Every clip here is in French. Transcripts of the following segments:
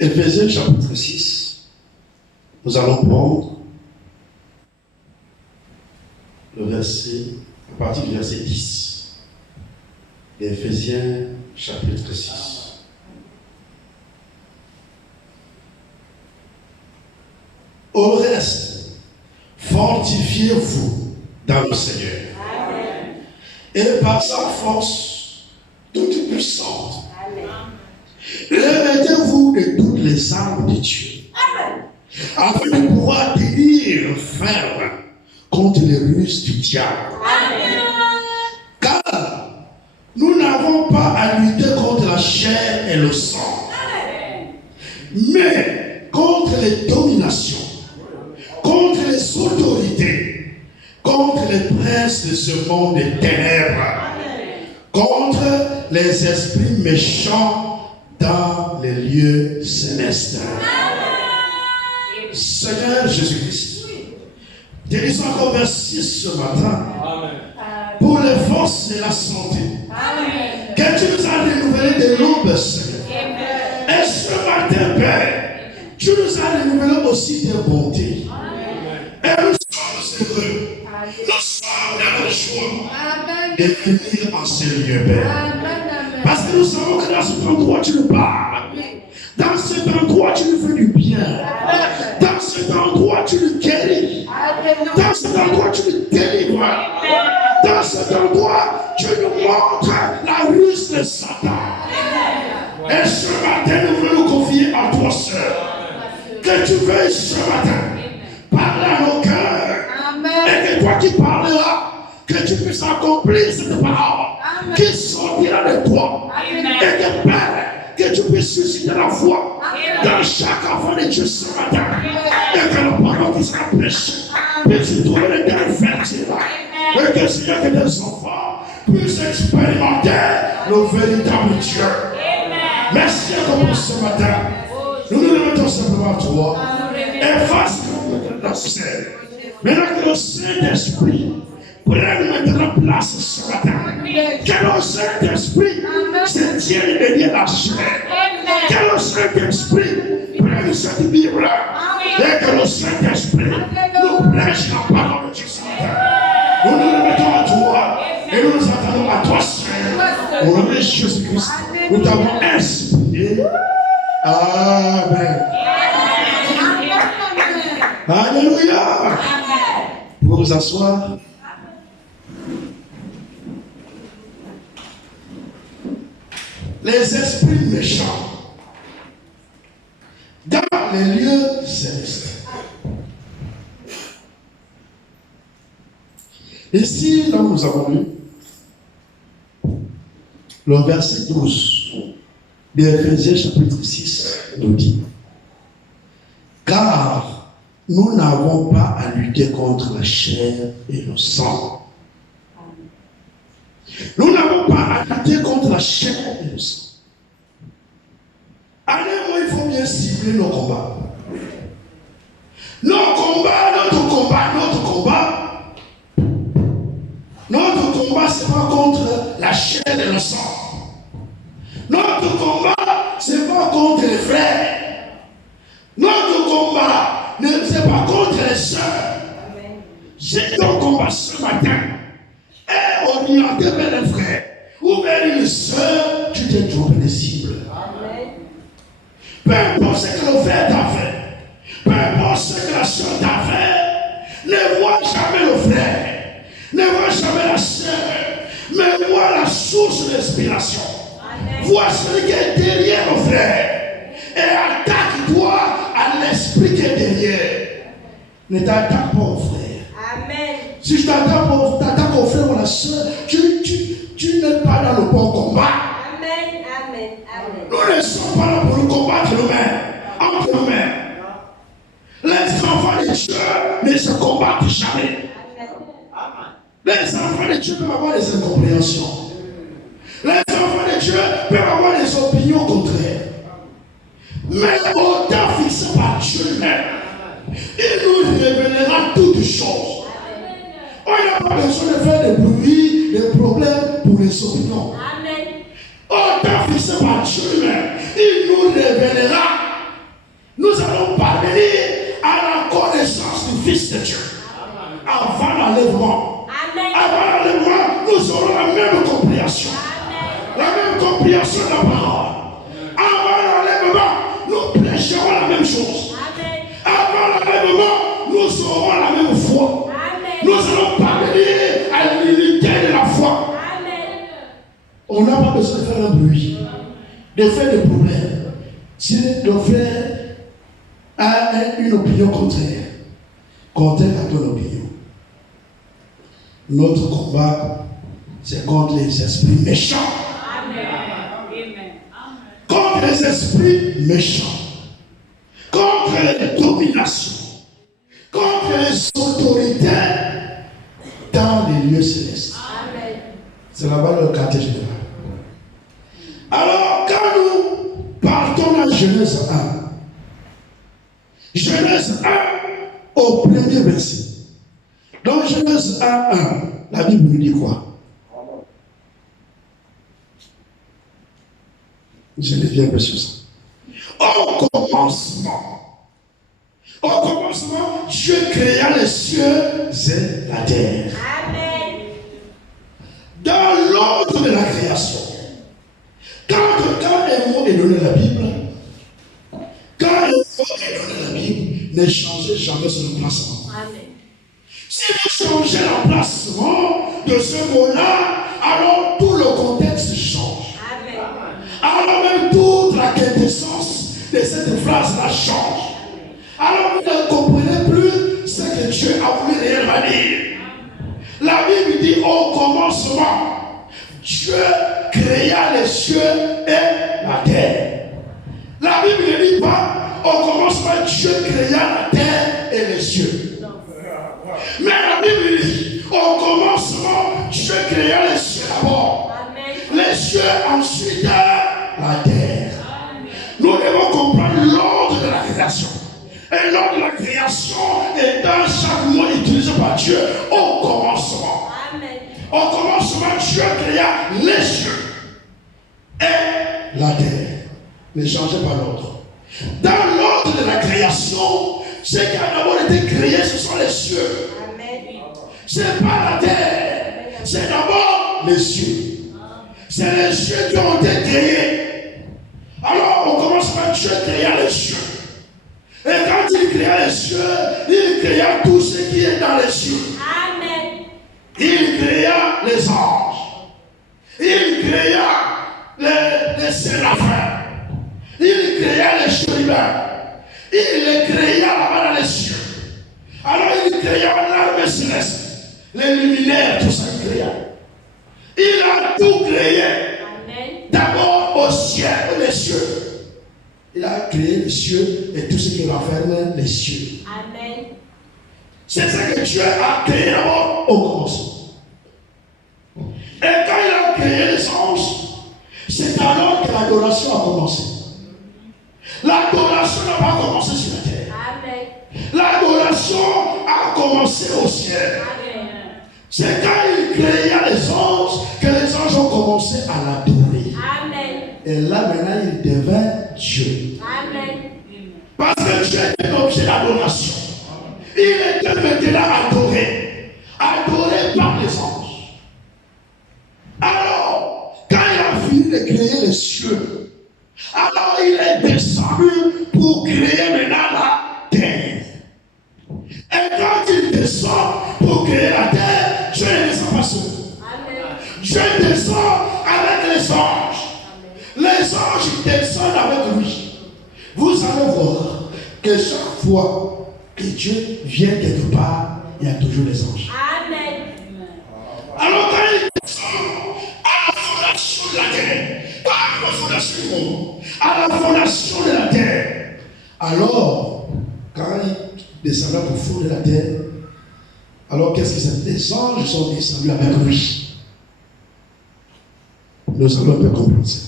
Éphésiens chapitre 6, nous allons prendre le verset, à partir du verset 10. Éphésiens chapitre 6. Au reste, fortifiez-vous dans le Seigneur. Amen. Et par sa force toute puissante, revêtez-vous de toutes les armes de Dieu, afin de pouvoir tenir ferme contre les ruses du diable. Amen. Car nous n'avons pas à lutter contre la chair et le sang, mais contre les dominations, contre les autorités, contre les princes de ce monde des ténèbres, contre les esprits méchants dans les lieux célestes. Seigneur Jésus-Christ, te disons encore merci ce matin. Amen. Pour les forces et la santé. Amen. Que tu nous as renouvelé de l'aube, Seigneur. Et ce matin, Père, tu nous as renouvelé aussi de bonté. Amen. Et nous sommes heureux. Nous sommes dans la joie de venir en ce lieu, Père. Amen. Parce que nous savons que dans cet endroit, tu nous parles. Dans cet endroit, tu nous fais du bien. Dans cet endroit, tu nous guéris. Dans cet endroit, tu nous délivres. Dans cet endroit, tu nous montres la ruse de Satan. Et ce matin, nous voulons nous confier à toi seul. Que tu veuilles ce matin parler à nos cœurs. Et que toi qui parleras, que tu puisses accomplir cette parole qui sortira de toi. Et que Père, que tu puisses susciter la foi dans chaque enfant de Dieu ce matin. Et que la parole qui sera prêchée puisse trouver le terrain fertile. Et que Seigneur, que tes enfants puissent expérimenter le véritable Dieu. Merci encore pour ce matin. Nous nous remettons simplement à toi. Efface-nous dans ce ciel. Maintenant que le Saint-Esprit prenne maintenant place ce matin. Que le Saint-Esprit se tienne derrière la chair. Que le Saint-Esprit prenne cette Bible. Et que le Saint-Esprit nous prêche la parole de Dieu ce matin. Nous nous remettons à toi. Et nous nous attendons à toi, Seigneur. Au nom de Jésus-Christ, nous t'avons inspiré. Amen. Alléluia. Vous vous asseoir. Les esprits méchants dans les lieux célestes. Ici, là où nous avons lu le verset 12 de Éphésiens chapitre 6 nous dit: car nous n'avons pas à lutter contre la chair et le sang. Nous n'avons pas à lutter contre la chair et le sang. Allez, moi, il faut bien cibler nos combats. Notre combat, ce n'est pas contre la chair et le sang. Notre combat, ce n'est pas contre les frères. Notre combat, ce n'est pas contre les sœurs. J'ai ton combat ce matin est orienté vers les frères ou vers une sœur, tu t'es trompé de cible. Peu importe ce que le frère t'a fait, peu importe ce que la sœur t'a fait, ne vois jamais le frère, ne vois jamais la sœur, mais vois la source d'inspiration. Vois celui qui est derrière le frère et attaque-toi à l'esprit qui est derrière. Ne t'attaque pas au frère. Amen. Si je t'attaque au frère ou à la sœur, tu n'es pas dans le bon combat. Amen. Amen. Amen. Nous ne sommes pas là pour nous combattre nous-mêmes, entre nous-mêmes. Les enfants de Dieu ne se combattent jamais. Amen. Les enfants de Dieu peuvent avoir des incompréhensions. Les enfants de Dieu peuvent avoir des opinions contraires. Mais au temps fixé par Dieu lui-même, il nous révélera toutes choses. n'a pas besoin de faire des bruits, des problèmes pour les opinions. Amen. Autant fixé par Dieu lui-même, il nous révélera. Nous allons parvenir à la connaissance du Fils de Dieu. Amen. Avant l'enlèvement. Amen. Avant l'enlèvement, nous aurons la même compréhension. Amen. La même compréhension de la parole. Avant l'enlèvement, nous prêcherons la même chose. Amen. Avant l'enlèvement, nous aurons la même foi. Amen. Nous allons parvenir à l'unité de la foi. Amen. On n'a pas besoin de faire un bruit, de faire des problèmes. Si le frère a une opinion contraire à ton opinion, notre combat, c'est contre les esprits méchants. Amen. Contre les esprits méchants, contre les dominations, contre les autorités dans les lieux célestes. Amen. C'est là-bas le quartier général. Alors, quand nous partons dans Genèse 1, Genèse 1 au premier verset. Dans Genèse 1, la Bible nous dit quoi? Je reviens un peu sur ça. Au commencement, Dieu créa les cieux et la terre. Amen. Dans l'ordre de la création. Quand un mot est donné à la Bible, ne changez jamais son emplacement. Amen. Si vous changez l'emplacement de ce mot-là, alors tout le contexte change. Amen. Alors même toute la quintessence de cette phrase-là change. Alors vous ne comprenez plus ce que Dieu a voulu réellement dire. La Bible dit au commencement, Dieu créa les cieux et la terre. La Bible ne dit pas au commencement, Dieu créa la terre et les cieux. Mais la Bible dit, au commencement, Dieu créa les cieux d'abord. Les cieux ensuite la terre. Nous devons comprendre l'ordre de la création. Et l'ordre de la création est dans chaque mot utilisé par Dieu au commencement. Au commencement, Dieu créa les cieux et la terre. Ne changez pas l'ordre. Dans l'ordre de la création, ce qui a d'abord été créé, ce sont les cieux. Ce n'est pas la terre. C'est d'abord les cieux. C'est les cieux qui ont été créés. Alors, on commence par Dieu créa les cieux. Et quand il créa les cieux, il créa tout ce qui est dans les cieux. Amen. Il créa les anges. Il créa les séraphins. Il créa les chérubins. Il les créa là-bas dans les cieux. Alors il créa l'armée céleste. Les luminaires, tout ça il créa. Il a tout créé. D'abord au ciel, les cieux. Il a créé les cieux et tout ce qui renferme les cieux. Amen. C'est ça que Dieu a créé d'abord au commencement. Et quand il a créé les anges, c'est alors que l'adoration a commencé. L'adoration n'a pas commencé sur la terre. Amen. L'adoration a commencé au ciel. Amen. C'est quand il créa les anges que les anges ont commencé à l'adorer. Amen. Et là maintenant il devint Dieu. Amen. Parce que Dieu est un objet d'adoration. Il était maintenant adoré. Adoré par les anges. Alors, quand il a fini de créer les cieux, alors il est descendu pour créer maintenant la terre. Et quand il descend pour créer la terre, Dieu ne descend pas seul. Dieu descend avec les anges. Les anges descendent avec lui. Vous allez voir que chaque fois que Dieu vient quelque part, il y a toujours les anges. Amen. Alors quand il descend à la fondation de la terre, pas à la fondation du monde, à la fondation de la terre, alors quand il descendra pour fonder la terre, alors qu'est-ce que c'est? Les anges sont descendus avec lui. Nous allons un peu comprendre ça.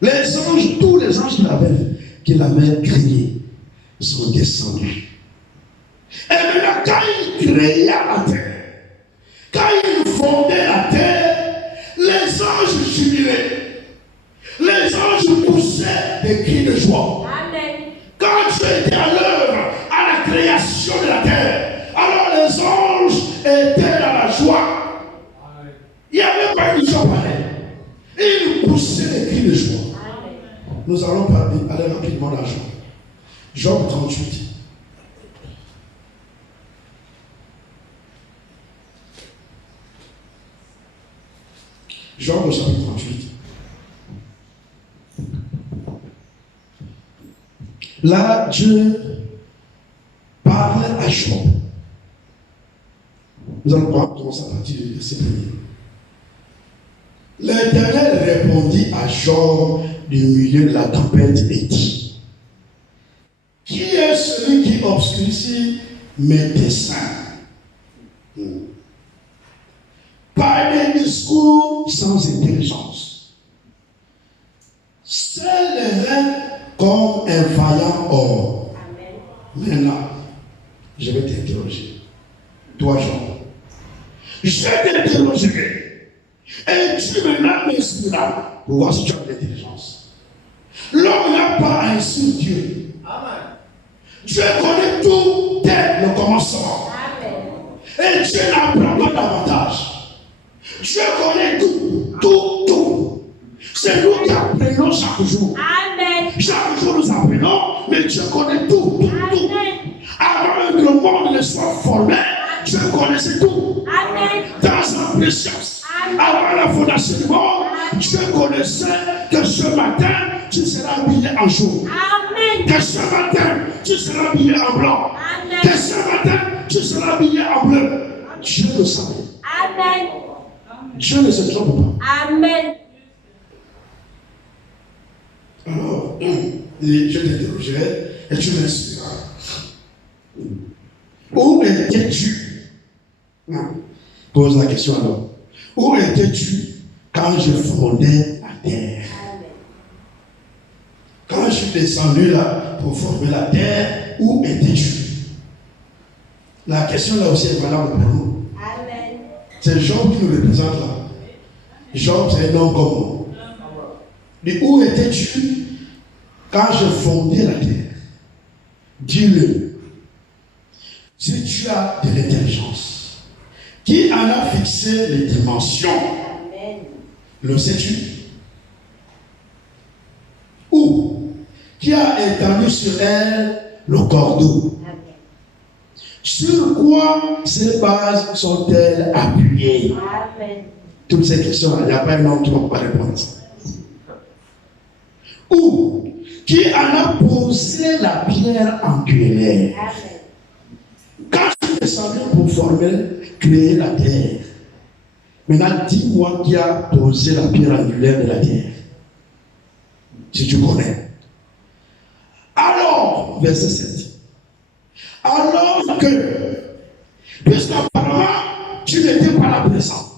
Les anges, tous les anges qu'il avait créés, sont descendus. Et maintenant, quand il créa la terre, Quand il fondait la terre, les anges jubilaient. Les anges poussaient des cris de joie. Amen. Quand Dieu était à l'œuvre à la création de la terre, alors les anges étaient dans la joie. Amen. Il n'y avait pas une joie pareille. Ils poussaient des cris de joie. Amen. Nous allons aller rapidement dans Job. Job 38. Job au chapitre 38. Là, Dieu parle à Job. Nous allons commencer à partir du verset 1er. L'Éternel répondit à Job du milieu de la tempête et dit: qui est celui qui obscurcit mes desseins par des discours sans intelligence? C'est le rêve comme un vaillant homme. Maintenant, je vais t'interroger. Toi, Jean. Je t'interrogerai. Et tu maintenant m'inspireras pour voir si tu as de l'intelligence. L'homme n'a pas à insulter Dieu. Amen. Dieu connaît tout dès le commencement. Amen. Et Dieu n'apprend pas davantage. Dieu connaît tout. C'est nous qui apprenons chaque jour. Amen. Chaque jour nous apprenons, mais Dieu connaît tout. Avant que le monde ne soit formé, Dieu connaissait tout. Amen. Dans sa préscience. Avant la fondation du monde, Dieu connaissait que ce matin, tu seras habillé en jour. Amen. Que ce matin, tu seras habillé en blanc. Amen. Que ce matin, tu seras habillé en bleu. Dieu le savait. Amen. Dieu ne se trompe pas. Amen. Alors, je t'interrogerai et tu m'inspireras. Où étais-tu? Pose la question alors. Où étais-tu quand je fondais la terre? Amen. Quand je suis descendu là pour former la terre, où étais-tu? La question là aussi est valable pour nous. Amen. C'est Job qui nous représente là. Job, c'est un homme comme moi. Mais où étais-tu quand je fondais la terre? Dis-le. Si tu as de l'intelligence, qui en a fixé les dimensions? Amen. Le sais-tu? Ou qui a étendu sur elle le cordeau? Amen. Sur quoi ces bases sont-elles appuyées? Amen. Toutes ces questions-là, il n'y a pas un homme qui ne va pas répondre à ça. Ou qui en a posé la pierre angulaire? Amen. Quand je suis descendu pour créer la terre, maintenant dis-moi qui a posé la pierre angulaire de la terre. Si tu connais. Alors, verset 7. Alors que, puisqu'apparemment tu n'étais pas là présent,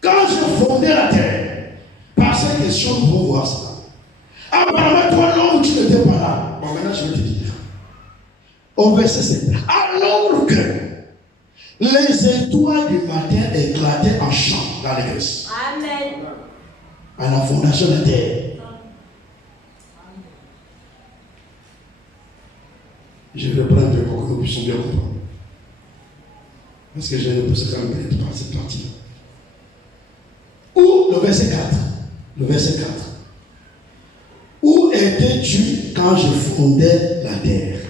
quand je fondais la terre, par cette question, nous pouvons voir ça. Apparemment, toi, l'homme, tu n'étais pas là. Bon, maintenant, je vais te dire. Au verset 7. Alors que les étoiles du matin éclataient en chant dans l'église. Amen. À la fondation de la terre. Je vais reprendre pour que nous puissions bien comprendre. Parce que j'ai posé quand même par cette partie-là. Ou le verset 4. Le verset 4. Où étais-tu quand je fondais la terre?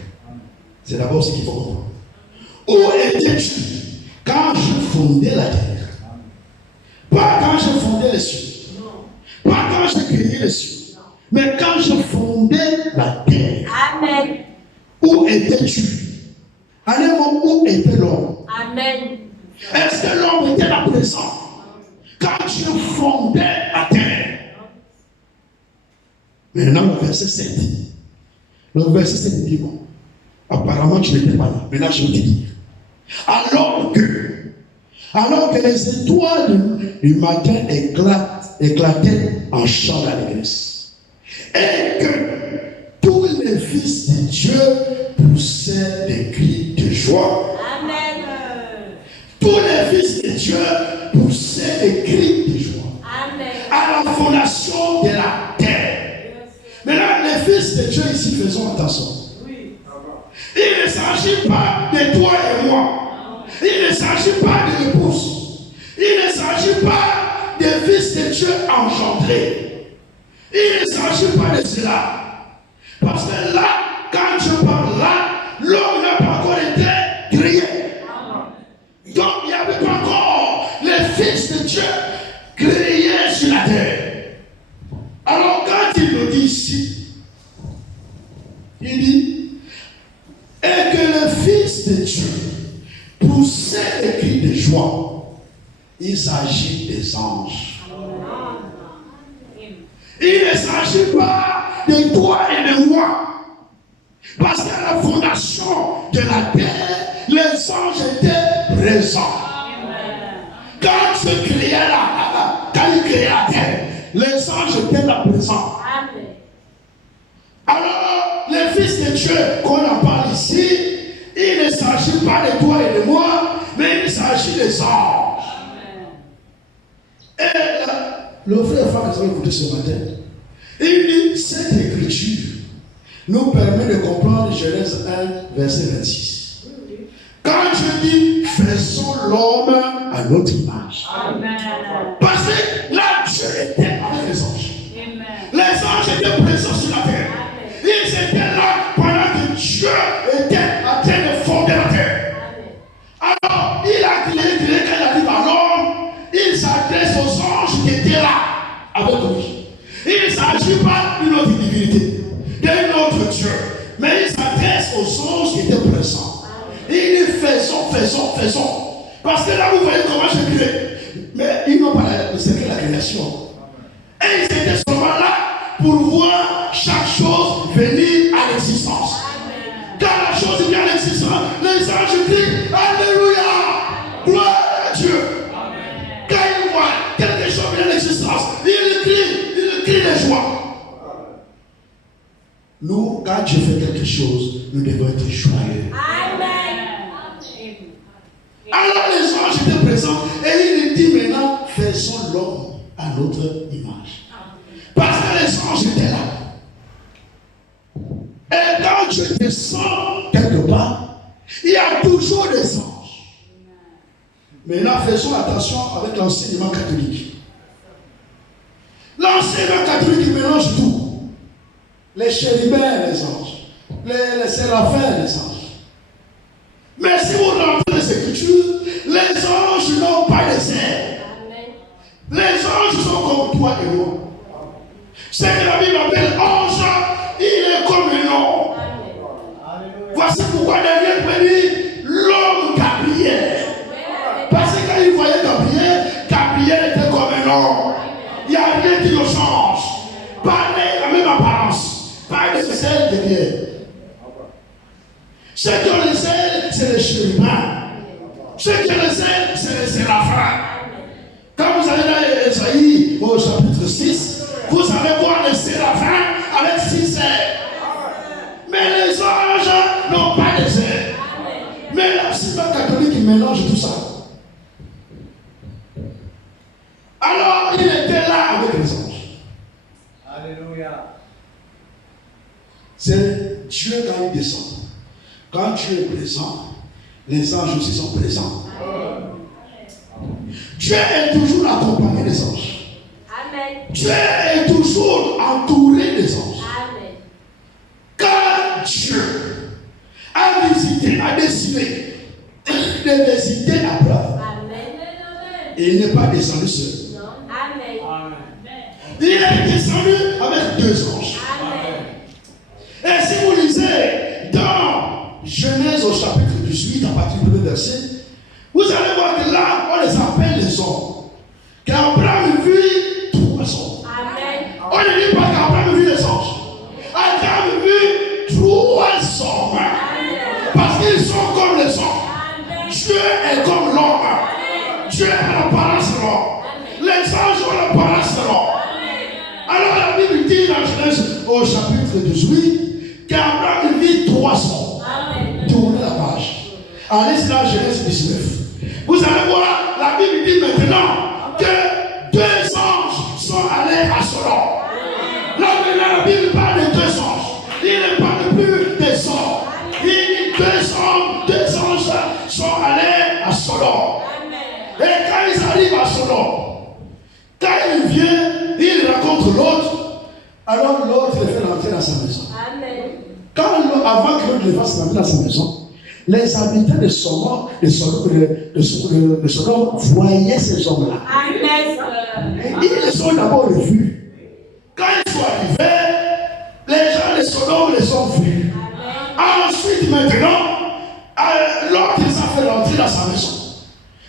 C'est d'abord ce qu'il faut comprendre. Où étais-tu quand je fondais la terre? Pas quand je fondais les cieux. Pas quand je créais les cieux. Mais quand je fondais la terre. Amen. Où étais-tu? À un moment, où était l'homme? Amen. Est-ce que l'homme était là présent quand je fondais la terre? Maintenant, le verset 7. Le verset 7 dit bon. Apparemment, tu n'étais pas là. Maintenant, je vais te dire. Alors que les étoiles du matin éclataient en chant dans l'église, et que tous les fils de Dieu poussaient des cris de joie. Amen. tous les fils de Dieu poussaient des cris de joie. Amen. À la fondation de la terre. Maintenant, les fils de Dieu ici, faisons attention. Oui. Il ne s'agit pas de toi et moi. Il ne s'agit pas de l'épouse. Il ne s'agit pas des fils de Dieu engendrés. Il ne s'agit pas de cela. Parce que là, quand je parle là, l'homme n'a pas encore été créé. Donc il n'y avait pas encore les fils de Dieu créés sur la terre. Alors quand il nous dit ici, il dit, et que le fils de Dieu poussait des cris de joie, il s'agit des anges. Il ne s'agit pas de toi et de moi. Parce qu'à la fondation de la terre, les anges étaient présents. Quand il créait la terre, les anges étaient là présents. Alors, les fils de Dieu qu'on en parle ici, il ne s'agit pas de toi et de moi, mais il s'agit des anges. Et le frère et frère que vous avez écouté ce matin, il dit, cette écriture nous permet de comprendre Genèse 1, verset 26. Quand je dis, faisons l'homme à notre image. Amen. Parce que là, Dieu était avec les anges. Amen. Les anges étaient présents sur la terre. Amen. Ils étaient là pendant que Dieu était en train de fonder la terre. Amen. Alors, il a créé quand il arrive à l'homme, il s'adresse aux anges qui étaient là avec lui. Il ne s'agit pas d'une autre divinité, d'un autre Dieu, mais il s'adresse aux anges qui étaient présents. Il dit faisons. Parce que là, vous voyez comment je crée. Mais ils n'ont pas le secret de la création. Et ils étaient seulement là pour voir chaque chose venir à l'existence. Quand la chose vient à l'existence, les anges crient Alléluia, gloire à Dieu. Quand ils voient quelque chose venir à l'existence, ils crient de joie. Nous, quand Dieu fait quelque chose, nous devons être joyeux. Amen. Alors les anges étaient présents et il dit maintenant, faisons l'homme à notre image. Parce que les anges étaient là. Et quand Dieu descend quelque part, il y a toujours des anges. Maintenant, faisons attention avec l'enseignement catholique. L'enseignement catholique mélange tout. Les chérubins, les anges. Les séraphins, les anges. Mais si vous rentrez les Écritures, les anges n'ont pas les ailes. Les anges sont comme toi et moi. Ce que la Bible appelle ange, il est comme un homme. Voici pourquoi Daniel bénit l'homme Gabriel. Parce que quand il voyait Gabriel était comme un homme. Il n'y a rien qui le change. Pareil, la même apparence. Pareil, c'est celle derrière. Ceux qui ont les ailes, c'est les chérubins. Ceux qui ont les ailes, c'est les séraphins. Quand vous allez dans Ésaïe au chapitre 6, vous allez voir les séraphins avec 6 ailes. Mais les anges n'ont pas les ailes. Mais l'enseignement catholique mélange tout ça. Alors il était là avec les anges. Alléluia. C'est Dieu quand il descend. Quand Dieu est présent, les anges aussi sont présents. Amen. Dieu est toujours accompagné des anges. Amen. Dieu est toujours entouré des anges. Amen. Quand Dieu a décidé de visiter Abraham, il n'est pas descendu seul. Non. Amen. Il est descendu avec 2 anges. Amen. Et si vous lisez dans Genèse au chapitre 18, à partir du 1er verset, vous allez voir que là, on les appelle les hommes. Qu'Abraham vit 3 hommes. Amen. On ne dit pas qu'Abraham vit les anges. Abraham vit 3 hommes. Parce qu'ils sont comme les hommes. Dieu est comme l'homme. Dieu a l'apparence de l'homme. Les anges ont l'apparence de l'homme. Alors la Bible dit dans Genèse au chapitre 18 qu'Abraham vit 3 hommes. Tournez la page. Allez dans Genèse 19. Vous allez voir, la Bible dit maintenant que 2 anges sont allés à Sodome. Là maintenant, la Bible parle de 2 anges. Il ne parle plus des hommes. Il dit 2 anges sont allés à Sodome. Et quand ils arrivent à Sodome, quand il vient, il rencontre l'autre. Alors l'autre le fait rentrer dans sa maison. Avant que l'autre le fasse rentrer dans sa maison, les habitants de Sodome, voyaient ces hommes-là. Ils les ont d'abord revus. Quand ils sont arrivés, les gens de Sodome les ont vus. Ensuite, maintenant, l'autre les a fait rentrer dans sa maison.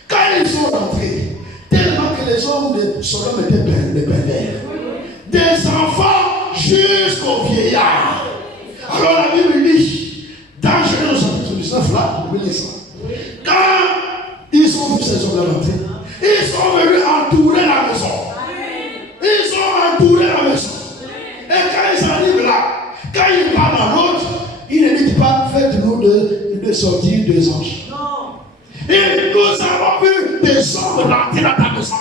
Quand ils sont rentrés, tellement que les hommes de Sodome étaient des pervers, des enfants jusqu'aux vieillards. Alors la Bible dit, dans Genèse chapitre 19, là, vous lisez ça. Quand ils ont vu ces hommes-là rentrer, ils sont venus entourer la maison. Ils ont entouré la maison. Et quand ils arrivent là, quand ils parlent à l'autre, ils ne disent pas, faites-nous de sortir 2 anges. Et nous avons vu des hommes rentrer dans ta maison.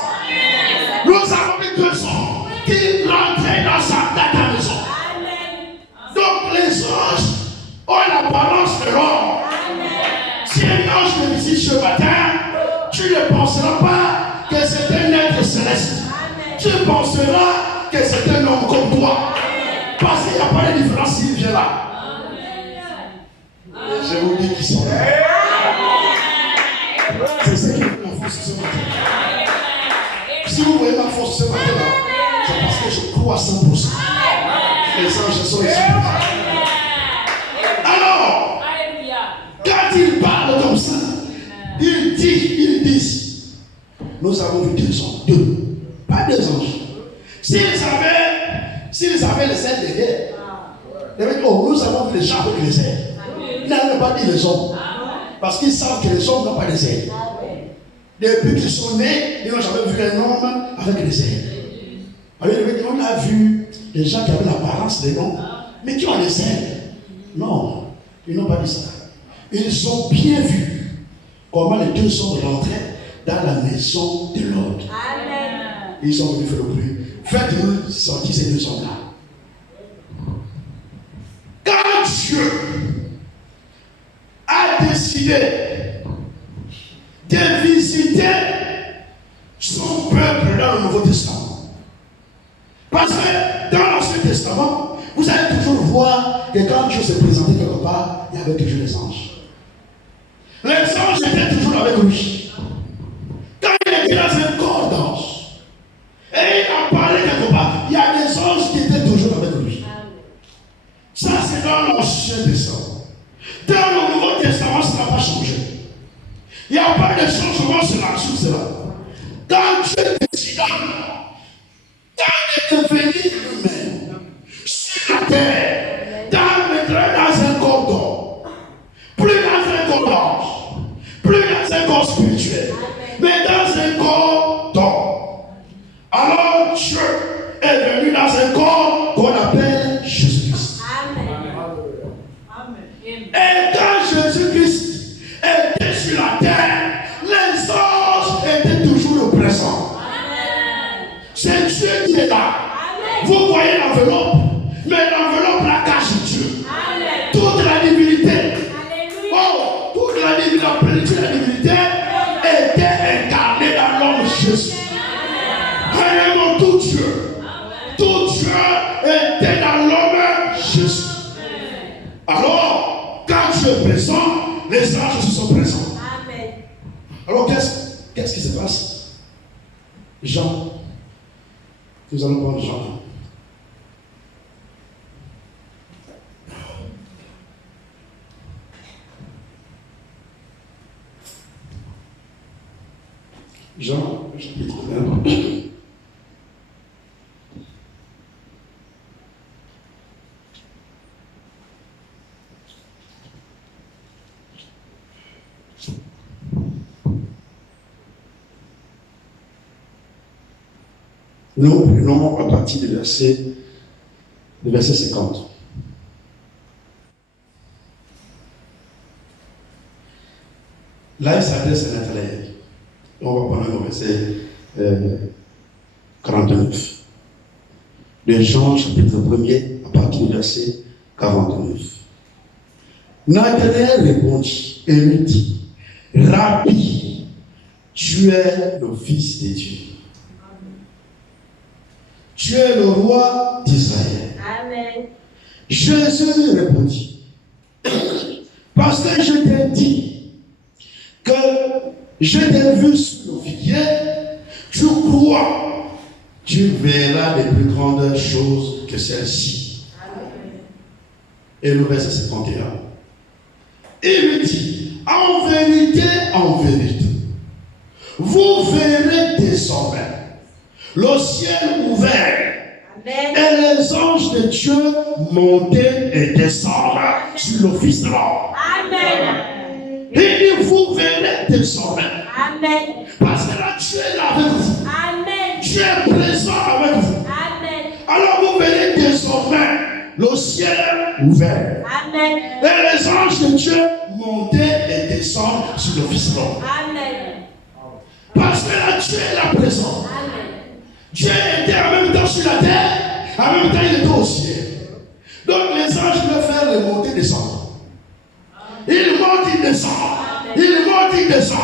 Nous avons vu 2 hommes qui rentraient dans ta maison. Donc les anges ont l'apparence de l'homme. Si un ange te visite ce matin, tu ne penseras pas que c'est un être céleste. Tu penseras que c'est un homme comme toi. Parce qu'il n'y a pas de différence s'il vient là. Je vous dis qu'ils sont là. C'est ce qui est ma force ce matin. Si vous voyez ma force ce matin-là, c'est parce que je crois à 100%. Les anges sont ici. Alors, quand ils parlent comme ça, ils disent, nous avons vu 2 hommes, 2, pas 2 anges. S'ils avaient les ailes derrière, ils avaient dit, oh, nous avons vu les gens avec les ailes. Ils n'avaient pas dit les hommes. Parce qu'ils savent que les hommes n'ont pas des ailes. Depuis qu'ils sont nés, ils n'ont jamais vu un homme avec des ailes. Alors, on a vu des gens qui avaient l'apparence des noms, mais qui ont des ailes. Non, ils n'ont pas dit ça. Ils ont bien vu comment les 2 sont rentrés dans la maison de l'autre. Ils sont venus faire le bruit. Faites-nous sortir ces 2 hommes-là. Quand Dieu a décidé de visiter son peuple dans le Nouveau Testament, parce que dans l'Ancien Testament, vous allez toujours voir que quand Dieu s'est présenté quelque part, il y avait toujours les anges. Les anges étaient toujours avec lui. Quand il était dans un corps d'ange, et il en parlait quelque part, il y a des anges qui étaient toujours avec lui. Ça, c'est dans l'Ancien Testament. Dans le Nouveau Testament, ça n'a pas changé. Il n'y a pas de changement sur cela. Quand Dieu décida, quand il est venu lui-même sur la terre, dans un corps d'homme, plus dans un corps d'ange, plus dans un corps spirituel, mais dans un corps d'homme. Alors Dieu est venu dans un corps qu'on appelle Jésus-Christ. Et quand Jésus-Christ était sur la terre, les anges étaient toujours présents. C'est Dieu qui est là. Vous voyez l'enveloppe, mais l'enveloppe la cache Dieu. Toute la divinité, toute la divinité était incarnée dans l'homme Jésus. Réellement tout Dieu était dans l'homme Jésus. Alors, quand Dieu est présent, les anges sont présents. Alors, qu'est-ce qui se passe? Jean. Nous allons prendre Jean. Jean, chapitre 1. Nous prenons à partir du verset 50. Là, il s'adresse à Nathanaël. On va prendre le verset 49. De Jean, chapitre 1er, à partir du verset 49. Nathanaël répondit et lui dit, Rabbi, tu es le Fils de Dieu. Tu es le roi d'Israël. Amen. Jésus répondit, parce que je t'ai dit que je t'ai vu sur le figuier, tu crois, tu verras des plus grandes choses que celles-ci. Et le verset 51. Il lui dit, en vérité, vous verrez désormais le ciel ouvert. Amen. Et les anges de Dieu monter et descendre sur le Fils de l'homme. Amen. Et vous verrez désormais. Amen. Parce que là, Dieu est là avec vous. Amen. Dieu est présent avec vous. Amen. Alors vous verrez désormais le ciel ouvert. Amen. Et les anges de Dieu monter et descendre sur le Fils de l'homme. Amen. Parce que là, Dieu est là présent. Amen. Dieu était en même temps sur la terre, en même temps il était au ciel. Donc les anges peuvent faire les montées et descendre. Il monte, il descend. Il monte, il descend.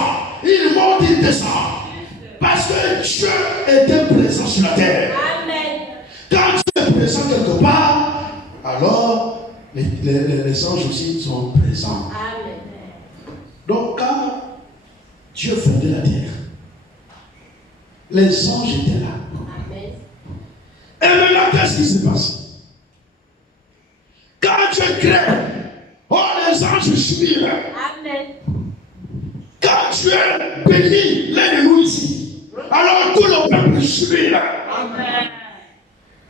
Il monte, il descend. Parce que Dieu était présent sur la terre. Amen. Quand Dieu est présent quelque part, alors les anges aussi sont présents. Amen. Donc quand Dieu fondait la terre, les anges étaient là. Amen. Et maintenant, qu'est-ce qui se passe? Quand Dieu crée, les anges suivent. Amen. Quand Dieu bénit l'un de nous ici, alors tout le peuple suit. Amen.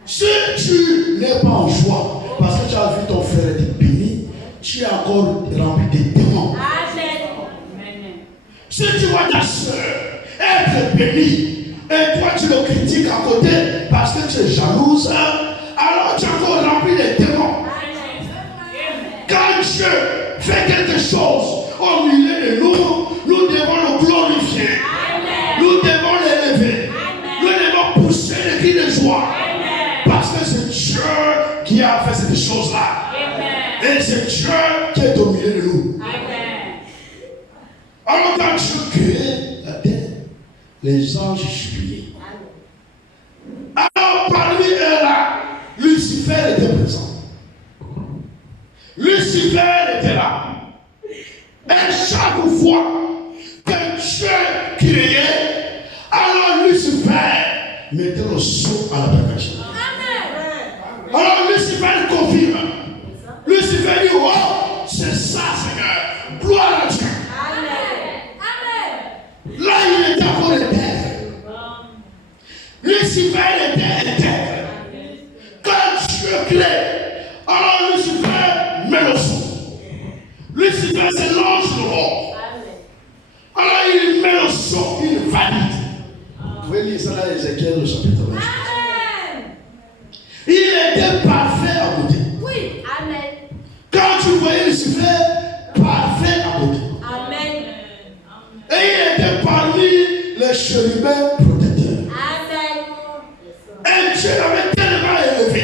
Si tu n'es pas en joie, parce que tu as vu ton frère être béni, tu es encore rempli de démons. Amen. Si tu vois ta soeur être bénie, et toi tu le critiques à côté parce que tu es jalouse, alors tu es encore rempli de démons. Quand Dieu fait quelque chose au milieu de nous, nous devons le glorifier. Nous devons l'élever. Nous devons pousser les cris de joie. Parce que c'est Dieu qui a fait cette chose-là. Et c'est Dieu qui est au milieu de nous. Alors quand Dieu crée la terre, les anges suppliaient. Alors parmi eux là, Lucifer était présent. Lucifer était là. Et chaque fois que Dieu criait, alors Lucifer mettait le sceau à la perfection. Alors Lucifer confirme. Lucifer dit, oh, c'est ça Seigneur. Gloire à Dieu. Là, il était encore intègre. Lucifer était intègre. Quand Dieu crée, alors Lucifer met le son. Lucifer, c'est l'ange de l'or. Alors il met le son, il valide. Vous pouvez lire ça dans Ézéchiel, le chapitre 20. Il était parfait à côté. Oui, amen. Quand tu voyais Lucifer, parfait à côté. Amen. Et il était parmi les chérubins protecteurs. Amen. Et Dieu l'avait tellement élevé.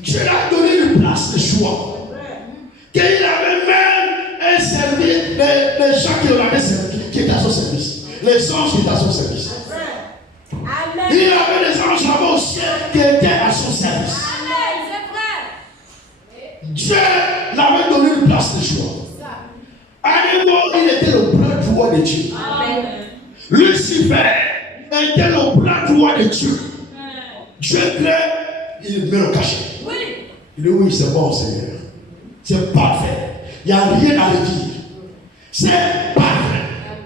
Dieu l'a donné une place de choix. Qu'il avait même un service, les gens qui l'avaient servi, qui étaient à son service. Les anges qui étaient à son service. Amen. Il avait des anges là-bas au ciel qui étaient à son service. Amen. C'est vrai. Dieu l'avait donné une place de choix. À un moment, il était le bras droit de Dieu. Amen. Lucifer était le bras droit de Dieu. Dieu crée, il met le cachet. Oui. Il dit oui, c'est bon, Seigneur. C'est parfait. Il n'y a rien à redire. C'est parfait. Amen.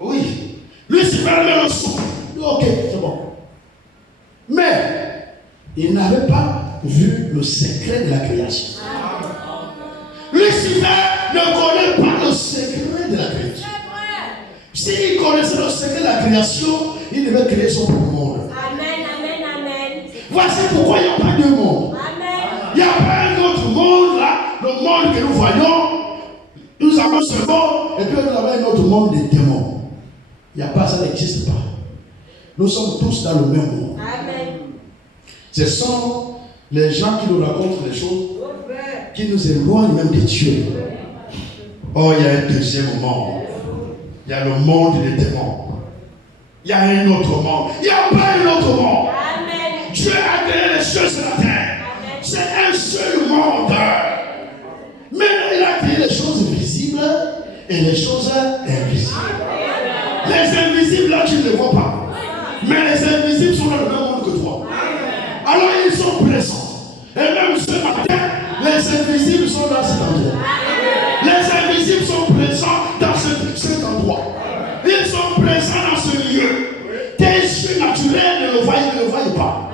Oui. Lucifer met le son. Ok, c'est bon. Mais il n'avait pas vu le secret de la création. Lucifer ne connaît pas le secret de la création. S'il connaissait le secret de la création, il devait créer son propre monde. Amen, amen, amen. Voici pourquoi il n'y a pas de monde. Amen. Il n'y a pas un autre monde là, le monde que nous voyons. Nous avons ce monde, et puis nous avons un autre monde des démons. Il n'y a pas, ça n'existe pas. Nous sommes tous dans le même monde. Amen. Ce sont les gens qui nous racontent les choses qui nous éloignent même de Dieu. Oh, il y a un deuxième monde. Il y a le monde des démons. Il y a un autre monde. Il n'y a pas un autre monde. Amen. Dieu a créé les cieux sur la terre. C'est un seul monde. Mais il a créé les choses visibles et les choses invisibles. Les invisibles, là, tu ne les vois pas. Mais les invisibles sont dans le même monde que toi. Alors ils sont présents. Et même ce matin, les invisibles sont dans cet endroit. Les invisibles sont présents dans cet endroit. Ils sont présents dans ce lieu. Tes yeux naturels ne le voient pas.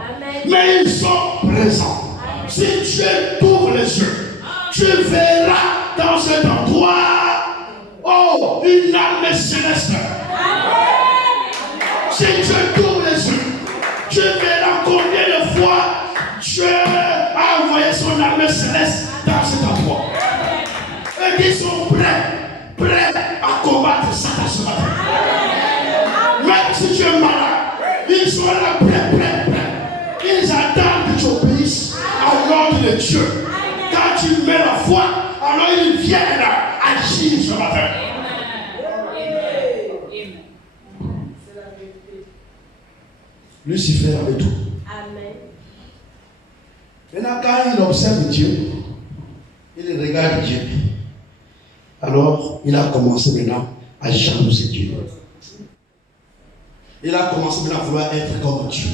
Mais ils sont présents. Si Dieu t'ouvre les yeux, tu verras dans cet endroit, oh, une armée céleste. Si Dieu t'ouvre les yeux, tu verras combien de fois Dieu a envoyé son armée céleste dans cet endroit. Et qu'ils sont prêts à combattre Satan ce matin. Même si tu es malade, ils sont là prêts. Ils attendent que tu obéisses à l'ordre de Dieu. Quand tu mets la foi, alors ils viennent agir ce matin. Lucifer avait tout. Amen. Maintenant, quand il observe Dieu, il regarde Dieu. Alors, il a commencé maintenant à jalouser Dieu. Il a commencé maintenant à vouloir être comme Dieu.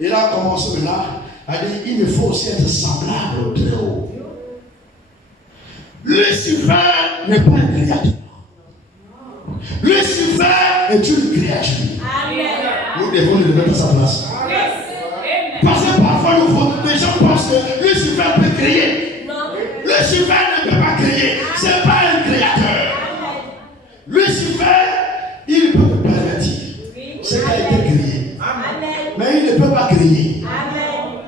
Il a commencé maintenant à dire, il me faut aussi être semblable au Très-Haut. Lucifer n'est pas un créateur. Lucifer est une créature. Amen. Nous devons le mettre à sa place. Parce que parfois les gens pensent que Lucifer peut créer. Non. Lucifer ne peut pas créer. Ce n'est pas un créateur. Lucifer, il peut te pervertir. C'est qu'il a été créé. Amen. Mais il ne peut pas créer. Amen.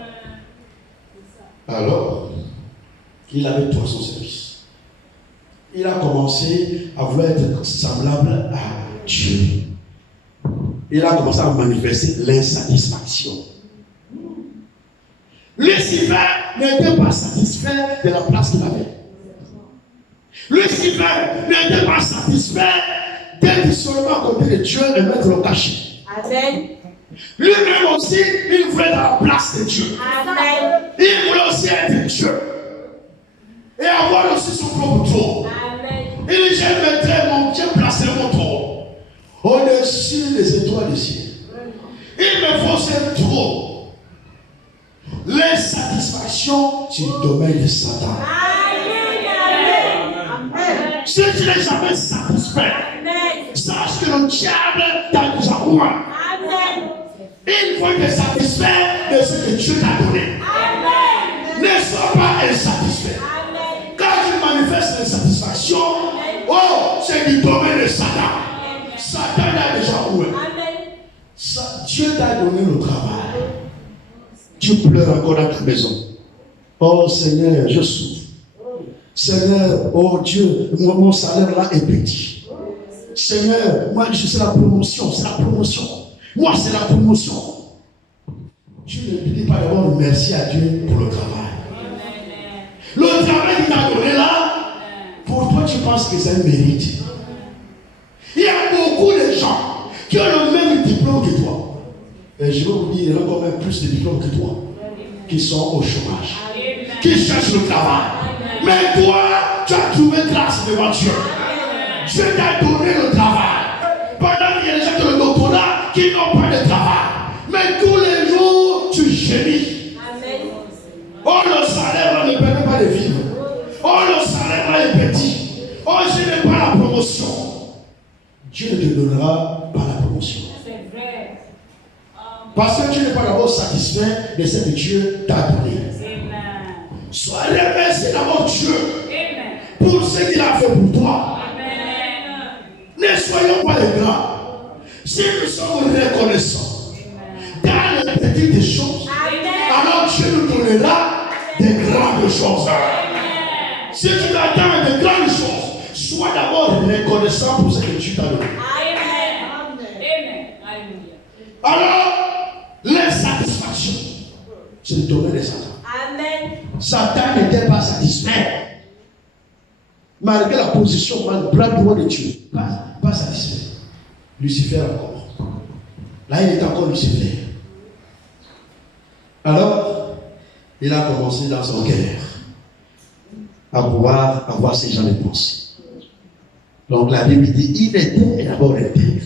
Alors, il avait tout à son service. Il a commencé à vouloir être semblable à Dieu. Il a commencé à manifester l'insatisfaction. Lucifer n'était pas satisfait de la place qu'il avait. Lucifer n'était pas satisfait d'être seulement à côté de Dieu et mettre le cachet. Amen. Lui-même aussi, il voulait être à la place de Dieu. Amen. Il voulait aussi être Dieu. Et avoir aussi son propre trône. Amen. Il dit, j'ai placé mon trône au-dessus des étoiles du ciel. Il me faut ce trône. L'insatisfaction, c'est le domaine de Satan. Amen. Si tu n'es jamais satisfait, sache que le diable t'a déjà oint. Amen. Il faut être satisfait de ce que Dieu t'a donné. Amen. Ne sois pas insatisfait. Amen. Quand tu manifestes l'insatisfaction, oh, c'est du domaine de Satan. Satan t'a déjà oint. Dieu t'a donné le travail. Tu pleures encore dans ta maison. Oh Seigneur, je souffre. Seigneur, oh Dieu, mon salaire là est petit. Seigneur, moi c'est la promotion, Moi c'est la promotion. Tu ne dis pas d'abord merci à Dieu pour le travail. Le travail qu'il t'a donné là, pour toi tu penses que c'est un mérite. Il y a beaucoup de gens qui ont le même diplôme que toi. Et je vais vous dire, il y en a quand même plus de diplômes que toi qui sont au chômage, qui cherchent le travail. Mais toi, tu as trouvé grâce devant Dieu. Dieu t'a donné le travail. Pendant qu'il y a des gens qui ont le doctorat qui n'ont pas de travail. Mais tous les jours, tu gémis. Oh, le salaire ne permet pas de vivre. Oh, le salaire là est petit. Oh, je n'ai pas la promotion. Dieu ne te donnera pas la promotion. Parce que tu n'es pas d'abord satisfait de ce que Dieu t'a donné. Sois remercié d'abord Dieu pour ce qu'il a fait pour toi. Ne soyons pas les grands. Si nous sommes reconnaissants dans les petites choses, alors Dieu nous donnera des grandes choses. Si tu t'attends à de grandes choses, sois d'abord reconnaissant pour ce que tu t'as donné. Alors, l'insatisfaction, c'est le domaine de Satan. Amen. Satan n'était pas satisfait. Malgré la position, bras droit de Dieu, pas satisfait. Lucifer encore. Là, il est encore Lucifer. Alors, il a commencé dans son cœur à pouvoir avoir ces gens de pensée. Donc, la Bible dit, il était d'abord était.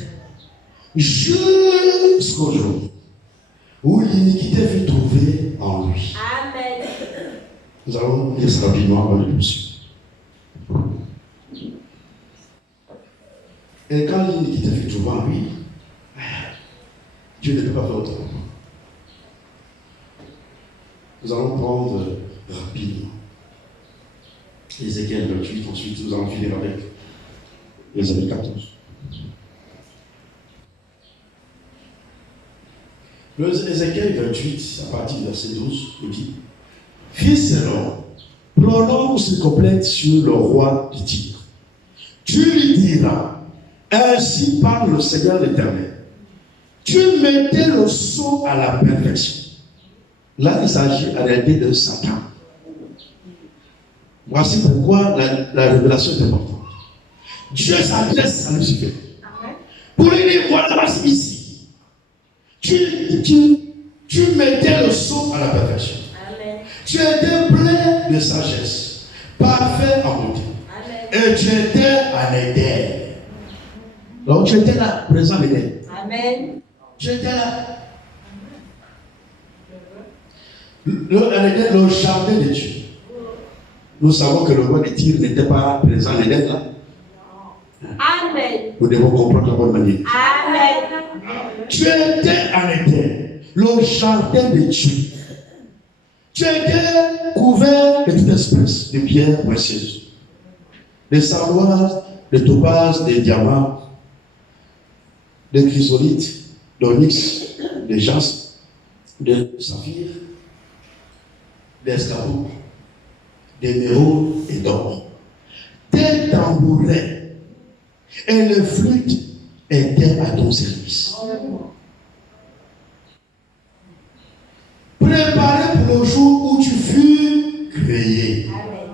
Jusqu'au jour où l'iniquité fut trouvée en lui. Amen. Nous allons lire ça rapidement avant de poursuivre. Et quand l'iniquité fut trouvée en lui, Dieu ne peut pas faire autrement. Nous allons prendre rapidement Ézéchiel 28, ensuite nous allons finir avec Ésaïe 14. Le Ézéchiel 28, à partir du verset 12, nous dit: Fils de l'homme, prononce une complète sur le roi du Tyr. Tu lui diras: Ainsi parle le Seigneur l'Éternel. Tu mettais le sceau à la perfection. Là, il s'agit en réalité de Satan. Voici pourquoi la révélation est importante. Dieu s'adresse à Lucifer pour lui dire: voilà, voici ici. Tu mettais le sceau à la perfection. Amen. Tu étais plein de sagesse, parfait en beauté. Et tu étais en Éden. Donc tu étais là, présent en Éden. Amen. Tu étais là. Le jardin de Dieu. Nous savons que le roi de Tyr n'était pas présent en Éden là. Amen. Nous devons comprendre la bonne manière. Amen. Tu étais en Éden, le jardin de Dieu. Tu étais couvert de toute espèce de pierres précieuses, des sardoises, des topazes, des diamants, des chrysolites, d'onyx, des jaspe, des saphirs, des escarboucles, des méros et d'or. Tes tambourins et les flûtes étaient à ton service. Préparé pour le jour où tu fus créé. Amen.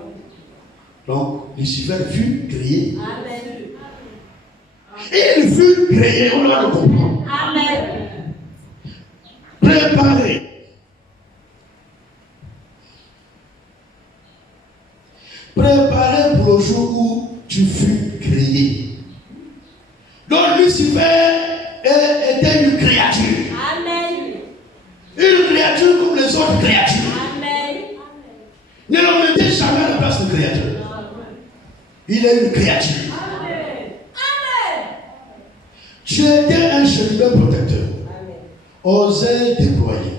Donc, Lucifer fut créé. Amen. Il fut créé, on doit le comprendre. Amen. Préparé. Préparé pour le jour où tu fus créé. Donc, Lucifer était une créature. Amen. Une créature comme les autres créatures. Amen. Ne le mettez jamais à la place de créature. Amen. Il est une créature. Amen. Amen. Tu étais un chérubin protecteur. Amen. Osez déployer.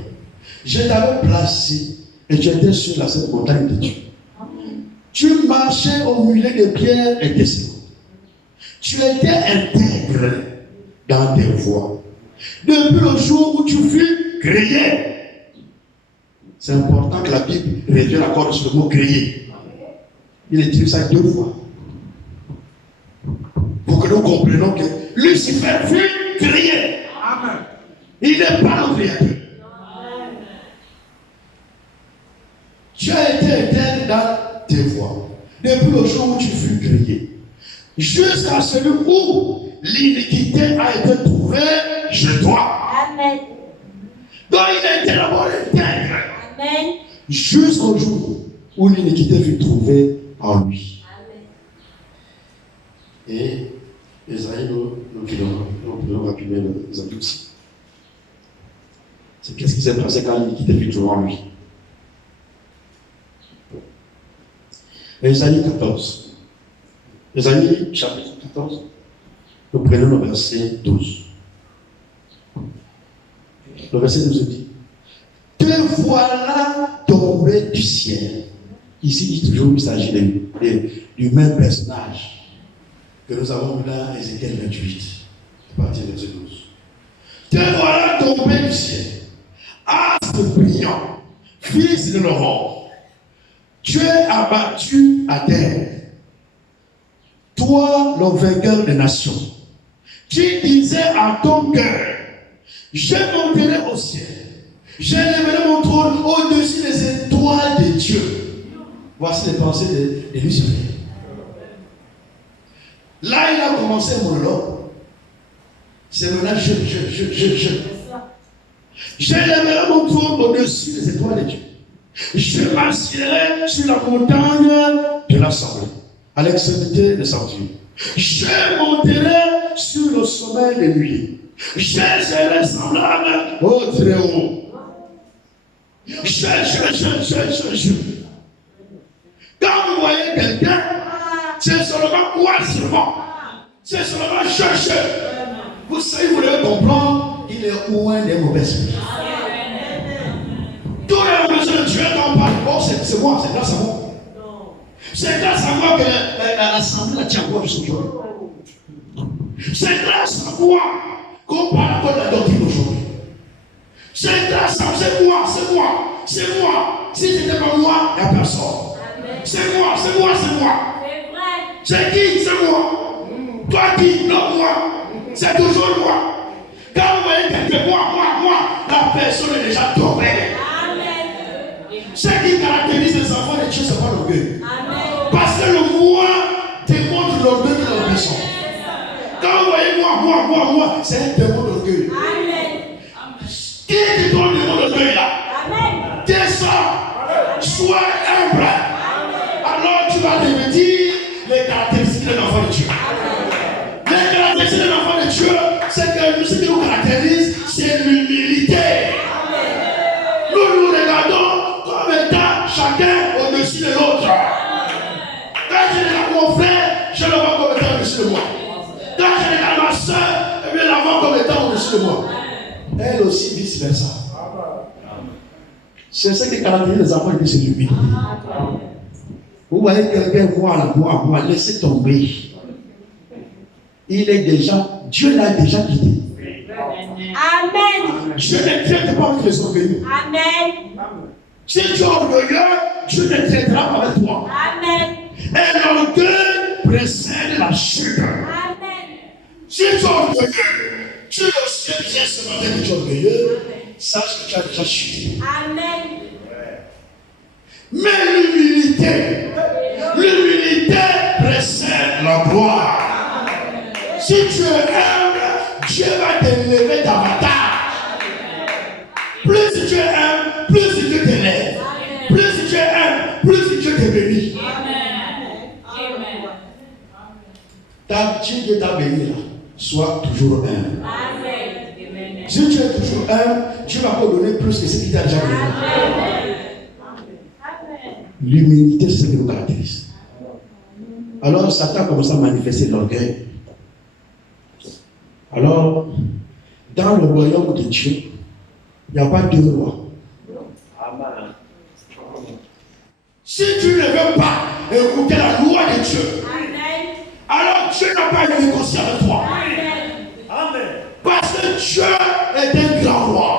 Je t'avais placé et tu étais sur cette montagne de Dieu. Amen. Tu marchais au milieu des pierres et des ciments. Tu étais intègre dans tes voies. Depuis le jour où tu fus créé. C'est important que la Bible revienne encore sur le mot créé. Il écrit ça 2 fois. Pour que nous comprenions que Lucifer fut créé. Amen. Il n'est pas le créateur. Amen. Tu as été intègre dans tes voies. Depuis le jour où tu fus créé. Jusqu'à celui où l'iniquité a été trouvée chez toi. Amen. Donc il était d'abord intègre. Amen. Jusqu'au jour où l'iniquité fut trouvée en lui. Amen. Et Esaïe, nous pouvons rappeler les adultes aussi. C'est qu'est-ce qui s'est passé quand l'iniquité fut trouvée en lui. Esaïe 14. Esaïe chapitre 14, nous prenons le verset 12. Le verset 12 dit: Te voilà tombé du ciel. Ici, toujours, il s'agit du même personnage que nous avons vu dans Ézéchiel 28, à partir du verset 12. Te voilà tombé du ciel, astre brillant, fils de l'aurore. Tu es abattu à terre. Toi, le vainqueur des nations. Tu disais à ton cœur, je monterai au ciel, j'élèverai mon trône au-dessus des étoiles de Dieu. Voici les pensées de Lucifer. Là, il a commencé un monologue. C'est maintenant je. J'élèverai mon trône au-dessus des étoiles de Dieu. Je m'assierai sur la montagne de l'assemblée, à l'extrémité de son Dieu. Je monterai sur le sommet des nuits. Je serai semblable au Très-Haut. Je. Quand vous voyez quelqu'un, c'est seulement moi seulement. C'est seulement je. Vous savez, vous devez comprendre, il est loin des mauvais esprits. Tous les besoins de Dieu n'en parlent. Oh, c'est moi, c'est grâce à moi. C'est grâce à moi que l'assemblée tient encore aujourd'hui. C'est grâce à moi qu'on parle encore de la doctrine aujourd'hui. C'est grâce à moi, c'est moi. Si ce n'était pas moi, il n'y a personne. C'est moi. C'est qui? C'est moi. Toi qui? Non, moi. C'est toujours moi. Quand vous voyez quelqu'un, moi, la personne est déjà tombée. Ce qui caractérise les enfants de Dieu, ce n'est pas l'orgueil. Parce que le moi démontre l'orgueil de la personne. Quand vous voyez moi, c'est un démon d'orgueil. Qui est le démon d'orgueil là? Descends, sois humble. Alors tu vas devenir les caractéristiques de l'enfant de Dieu. Les caractéristiques de l'enfant de Dieu, c'est que ce qui nous caractérise, c'est l'humilité. Nous regardons comme étant chacun au-dessus de l'autre. Quand je regarde mon frère, je le vois comme étant au-dessus de moi. Quand je regarde ma soeur, je la vois comme étant au-dessus de moi. Elle aussi, vice-versa. C'est ce qui caractérise les enfants de Dieu, c'est l'humilité. Vous voyez quelqu'un, moi, laissez tomber. Dieu l'a déjà quitté. Amen. Dieu ne traite pas avec les orgueilleux. Amen. Si tu es orgueilleux, Dieu ne traitera pas avec toi. Amen. Et l'orgueil précède la chute. Amen. Si tu es orgueilleux, tu le sais bien ce matin que tu es orgueilleux, sache que tu as déjà chuté. Amen. Mais l'humilité précède la gloire. Si tu es humble, Dieu va t'élever davantage. Plus tu es humble, plus Dieu t'élève. Plus tu es humble, plus Dieu te bénit. Si Dieu t'a béni là, sois toujours humble. Si tu es toujours humble, Dieu va te donner plus que ce qu'il t'a déjà donné. L'humilité, c'est ce qui nous caractérise. Alors, Satan commence à manifester l'orgueil. Alors, dans le royaume de Dieu, il n'y a pas deux rois. Si tu ne veux pas écouter la loi de Dieu, alors Dieu n'a pas à négocier avec toi. Parce que Dieu est un grand roi.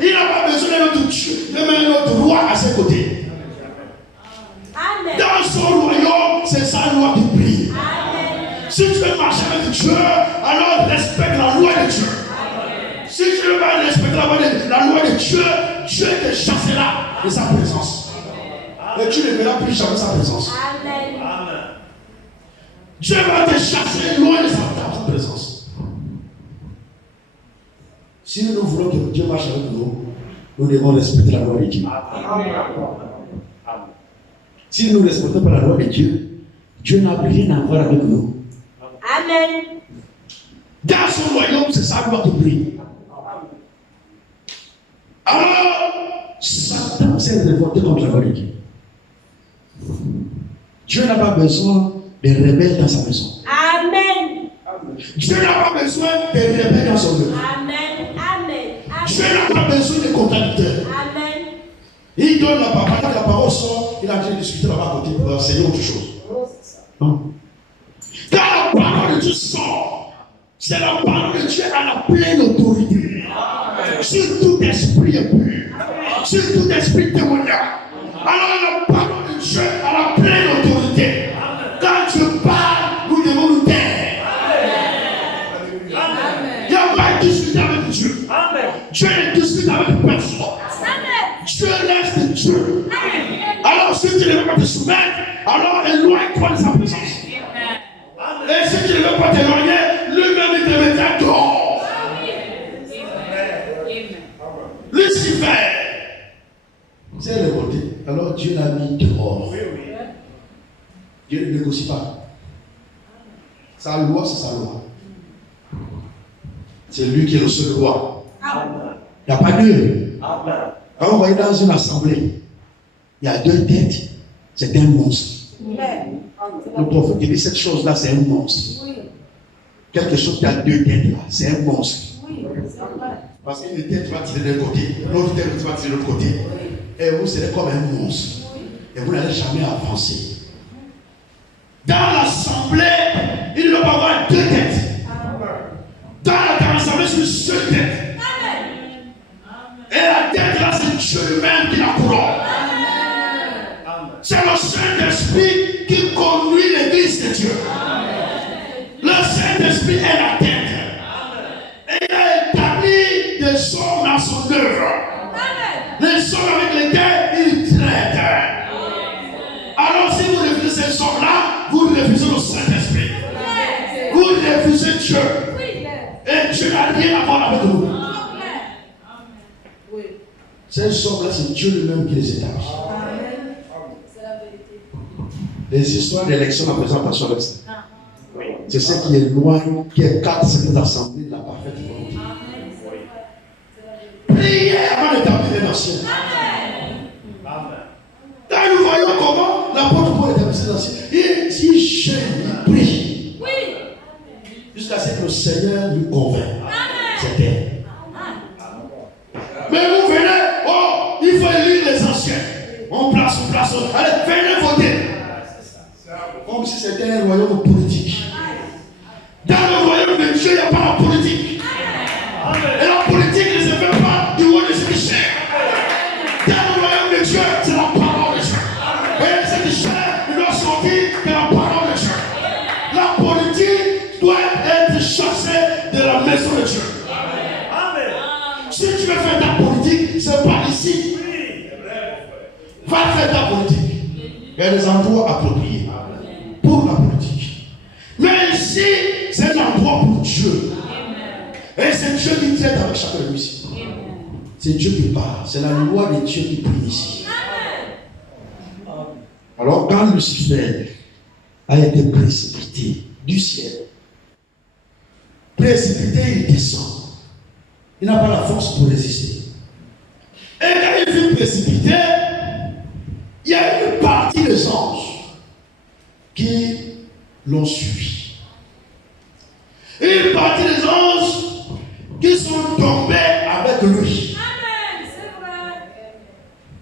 Il n'a pas besoin d'un autre Dieu, même un autre roi à ses côtés. Dans son royaume, c'est sa loi qui brille. Si tu veux marcher avec Dieu, alors respecte la loi de Dieu. Si tu ne veux pas respecter la loi de Dieu, Dieu te chassera de sa présence. Et tu ne verras plus jamais sa présence. Dieu va te chasser loin de sa présence. Si nous voulons que Dieu marche avec nous, nous devons respecter la loi de Dieu. Si nous ne respectons pas la loi de Dieu, Dieu n'a rien à voir avec nous. Amen. Dans son royaume, c'est sa loi qui brille. Alors, Satan s'est révolté contre la loi de Dieu. Dieu n'a pas besoin de rebelles dans sa maison. Amen. Dieu n'a pas besoin de rebelles dans son œuvre. Amen. Amen. Dieu n'a pas besoin de contradicteurs. Amen. Il donne la parole, pendant que la parole sort, il a déjà discuté là-bas à côté pour enseigner autre chose. Non. Quand la parole de Dieu sort, c'est la parole de Dieu à la pleine autorité. Sur tout esprit impur, sur tout esprit démoniaque. Alors la parole de Dieu à la pleine autorité. Quand Dieu parle, nous devons nous Dieu. Alors, si tu ne veux pas te soumettre, alors éloigne-toi de sa présence. Et si tu ne veux pas t'éloigner, lui-même il te mettra dehors. Lucifer, c'est le côté. Alors Dieu l'a mis dehors. Dieu ne négocie pas. Sa loi, c'est sa loi. C'est lui qui est le seul roi. Il n'y a pas deux. Quand vous voyez dans une assemblée, il y a deux têtes, c'est un monstre. Le prophète dit cette chose-là, c'est un monstre. Quelque chose qui a deux têtes là, c'est un monstre. Parce qu'une tête va tirer d'un côté, l'autre tête va tirer de l'autre côté. Et vous serez comme un monstre. Et vous n'allez jamais avancer. Dans l'assemblée, il ne va pas avoir deux têtes. Dans l'assemblée, c'est une seule tête. Et la tête là, c'est Dieu lui-même qui la couronne. C'est le Saint-Esprit qui conduit l'église de Dieu. Le Saint-Esprit est la tête. Et il a établi des hommes dans son œuvre. Les hommes avec lesquels il traite. Alors si vous refusez ces hommes-là, vous refusez le Saint-Esprit. Vous refusez Dieu. Et Dieu n'a rien à voir avec vous. Ces hommes-là, c'est Dieu lui-même qui les établit. Les histoires d'élection, la présentation avec ça. C'est ce qui éloigne, qui écarte certaines assemblées de la parfaite volonté. Priez avant d'établir les anciens. Là, nous voyons comment l'apôtre Paul établit les anciens. Il gêne, il prie. Jusqu'à ce que le Seigneur lui convainc. C'était. Mais vous venez, oh, il faut élire les anciens. On place. Allez, venez voter. Comme si c'était un royaume politique. Dans le royaume de Dieu, il n'y a pas la politique. Et la politique ne se fait pas du haut de cette chair. Dans le royaume de Dieu, c'est la parole de Dieu. Et cette chair ne doit sortir que la parole de Dieu. La politique doit être chassée de la maison de Dieu. Si tu veux faire ta politique, ce n'est pas ici. Va faire ta politique. Il y a des endroits appropriés pour la politique. Mais ici, c'est un endroit pour Dieu. Et c'est Dieu qui traite avec chacun de nous ici. C'est Dieu qui parle. C'est la loi de Dieu qui prie ici. Alors, quand Lucifer a été précipité du ciel, il descend. Il n'a pas la force pour résister. Et quand il fut précipité, il y a une partie des anges qui l'ont suivi. Et une partie des anges qui sont tombés avec lui. Amen, c'est vrai.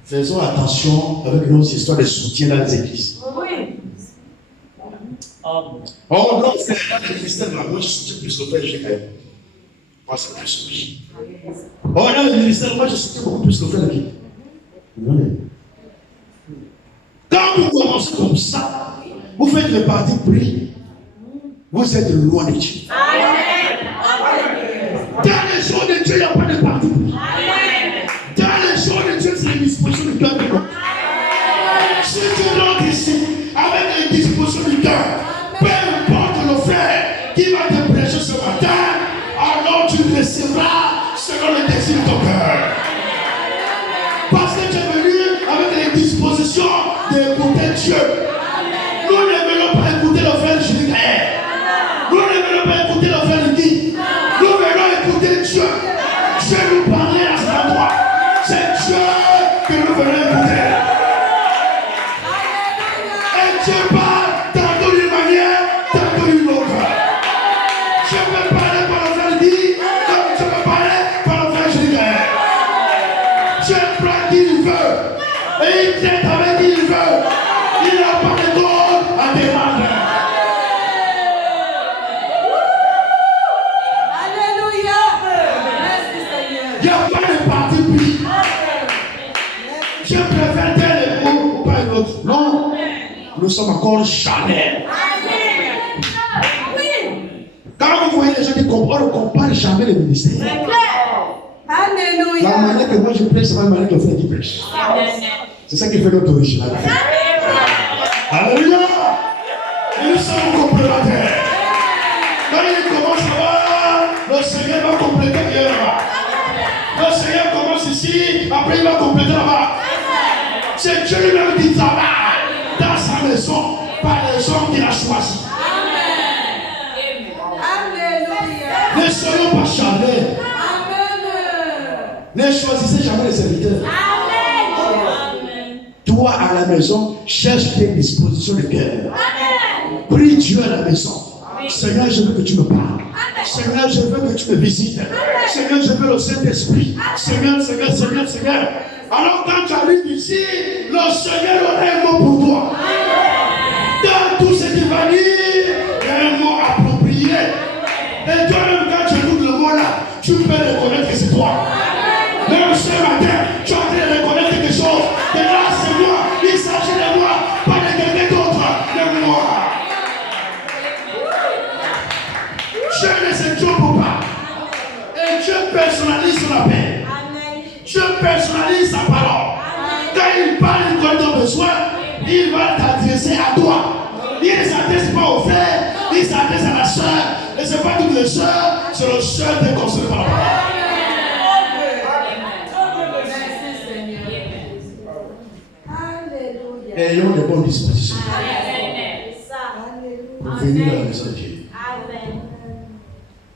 Faisons attention avec nos histoires de soutien dans les églises. Oui. Oh non, c'est dans le ministère de la moi je soutiens plus le frère Jérémie. Moi c'est plus lui. Oh dans le ministère, moi je soutiens beaucoup plus le frère qui. Quand vous commencez comme ça, vous faites le parti pris. Vous êtes loin de Dieu. Dans les jours de Dieu, il n'y a pas de parti pris. Dans les jours de Dieu, c'est les dispositions du cœur de l'homme. Si tu rentres ici avec les dispositions du cœur, peu importe le frère qui va te prêcher ce matin, alors tu recevras selon le désir de ton cœur. Parce que tu es venu avec les dispositions d'écouter Dieu. Nous ne venons pas écouter le frère Jules. Nous ne venons pas écouter le frère Guy. Nous venons écouter Dieu. Dieu nous parlait à cet endroit. C'est Dieu que nous venons écouter. Et Dieu parle tantôt d'une manière, tantôt d'une autre. Je peux parler par le frère Guy, comme je peux parler par le frère Jules. Dieu prend qui il veut. Et il traite avec qui il veut. Il n'a pas de droit à demander. Alléluia. Merci Seigneur. Il n'y a pas de parti pris. Je préfère tel ou pas une autre. Non. Nous sommes encore charnels. Quand vous voyez les gens qui comprennent, on ne compare jamais les ministères. C'est clair. Alléluia. La manière que moi je prêche, c'est pas la manière que le frère qui prêche. C'est ça qui fait notre originalité. Alléluia. Nous sommes complémentaires. Quand il commence là-bas, le Seigneur va compléter ailleurs là-bas. Le Seigneur commence ici, après il va compléter là-bas. C'est Dieu lui-même qui travaille dans sa maison par les hommes qu'il a choisis. Ne soyons pas charnels. Ne choisissez jamais les serviteurs. Toi à la maison, cherche tes dispositions de cœur. Prie Dieu à la maison. Seigneur, je veux que tu me parles. Seigneur, je veux que tu me visites. Seigneur, je veux le Saint-Esprit. Seigneur, Seigneur, Seigneur, Seigneur. Alors quand tu arrives ici, le Seigneur aura un mot pour toi. Dans tout ce qui va dire, il y a un mot approprié. Et toi-même, quand tu écoutes le mot là, tu peux reconnaître que c'est toi. Même ce matin, tu es en train de reconnaître quelque chose. Et là, c'est moi. Il s'agit de moi, pas de quelqu'un d'autre. De moi. Dieu ne se trompe pas. Et Dieu personnalise son appel. Dieu personnalise sa parole. Quand il parle, il connaît ton besoin, il va t'adresser à toi. Il ne s'adresse pas au frère, il s'adresse à la soeur. Et ce n'est pas toutes les soeurs, c'est le seul qui est concerné par la parole. Ayons de bonnes dispositions pour venir dans la maison de Dieu.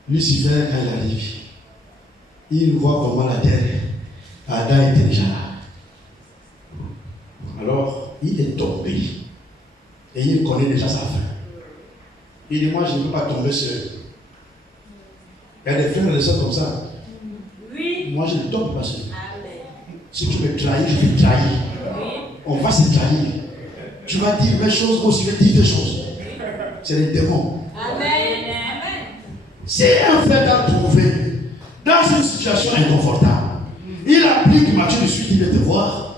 Lucifer, quand il arrive, il voit comment la terre, Adam était déjà là. Alors, il est tombé et il connaît déjà sa fin. Il dit, moi, je ne veux pas tomber seul. Il y a des frères et des soeurs comme ça. Oui. Moi, je ne tombe pas seul. Si tu me trahis, je vais te trahir. On va se trahir. Tu vas dire mes choses, moi je vais dire des choses. C'est les démons. Amen. Si un frère t'a trouvé dans une situation inconfortable, il applique Matthieu de suite, il veut te voir.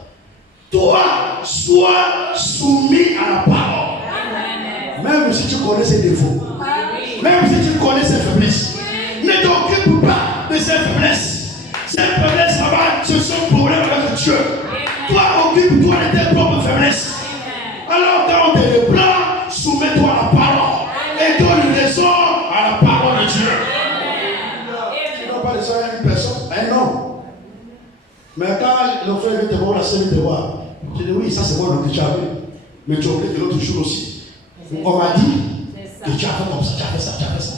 Toi, sois soumis à la parole. Même si tu connais ses défauts, même si tu connais ses faiblesses, ne t'occupe pas de ses faiblesses. Ces faiblesses là-bas, ce sont problèmes avec Dieu. Toi, occupe-toi de tes propres faiblesses. Alors, quand on te reprend, soumets-toi à la parole et donne raison à la parole de Dieu. Tu n'as pas raison à une personne, un homme. Mais quand le frère vient te voir, la sœur vient te voir, tu dis oui, ça c'est moi que tu as vu. Mais tu as oublié que l'autre jour aussi. On m'a dit que tu as fait comme ça, tu as fait ça, tu as fait ça.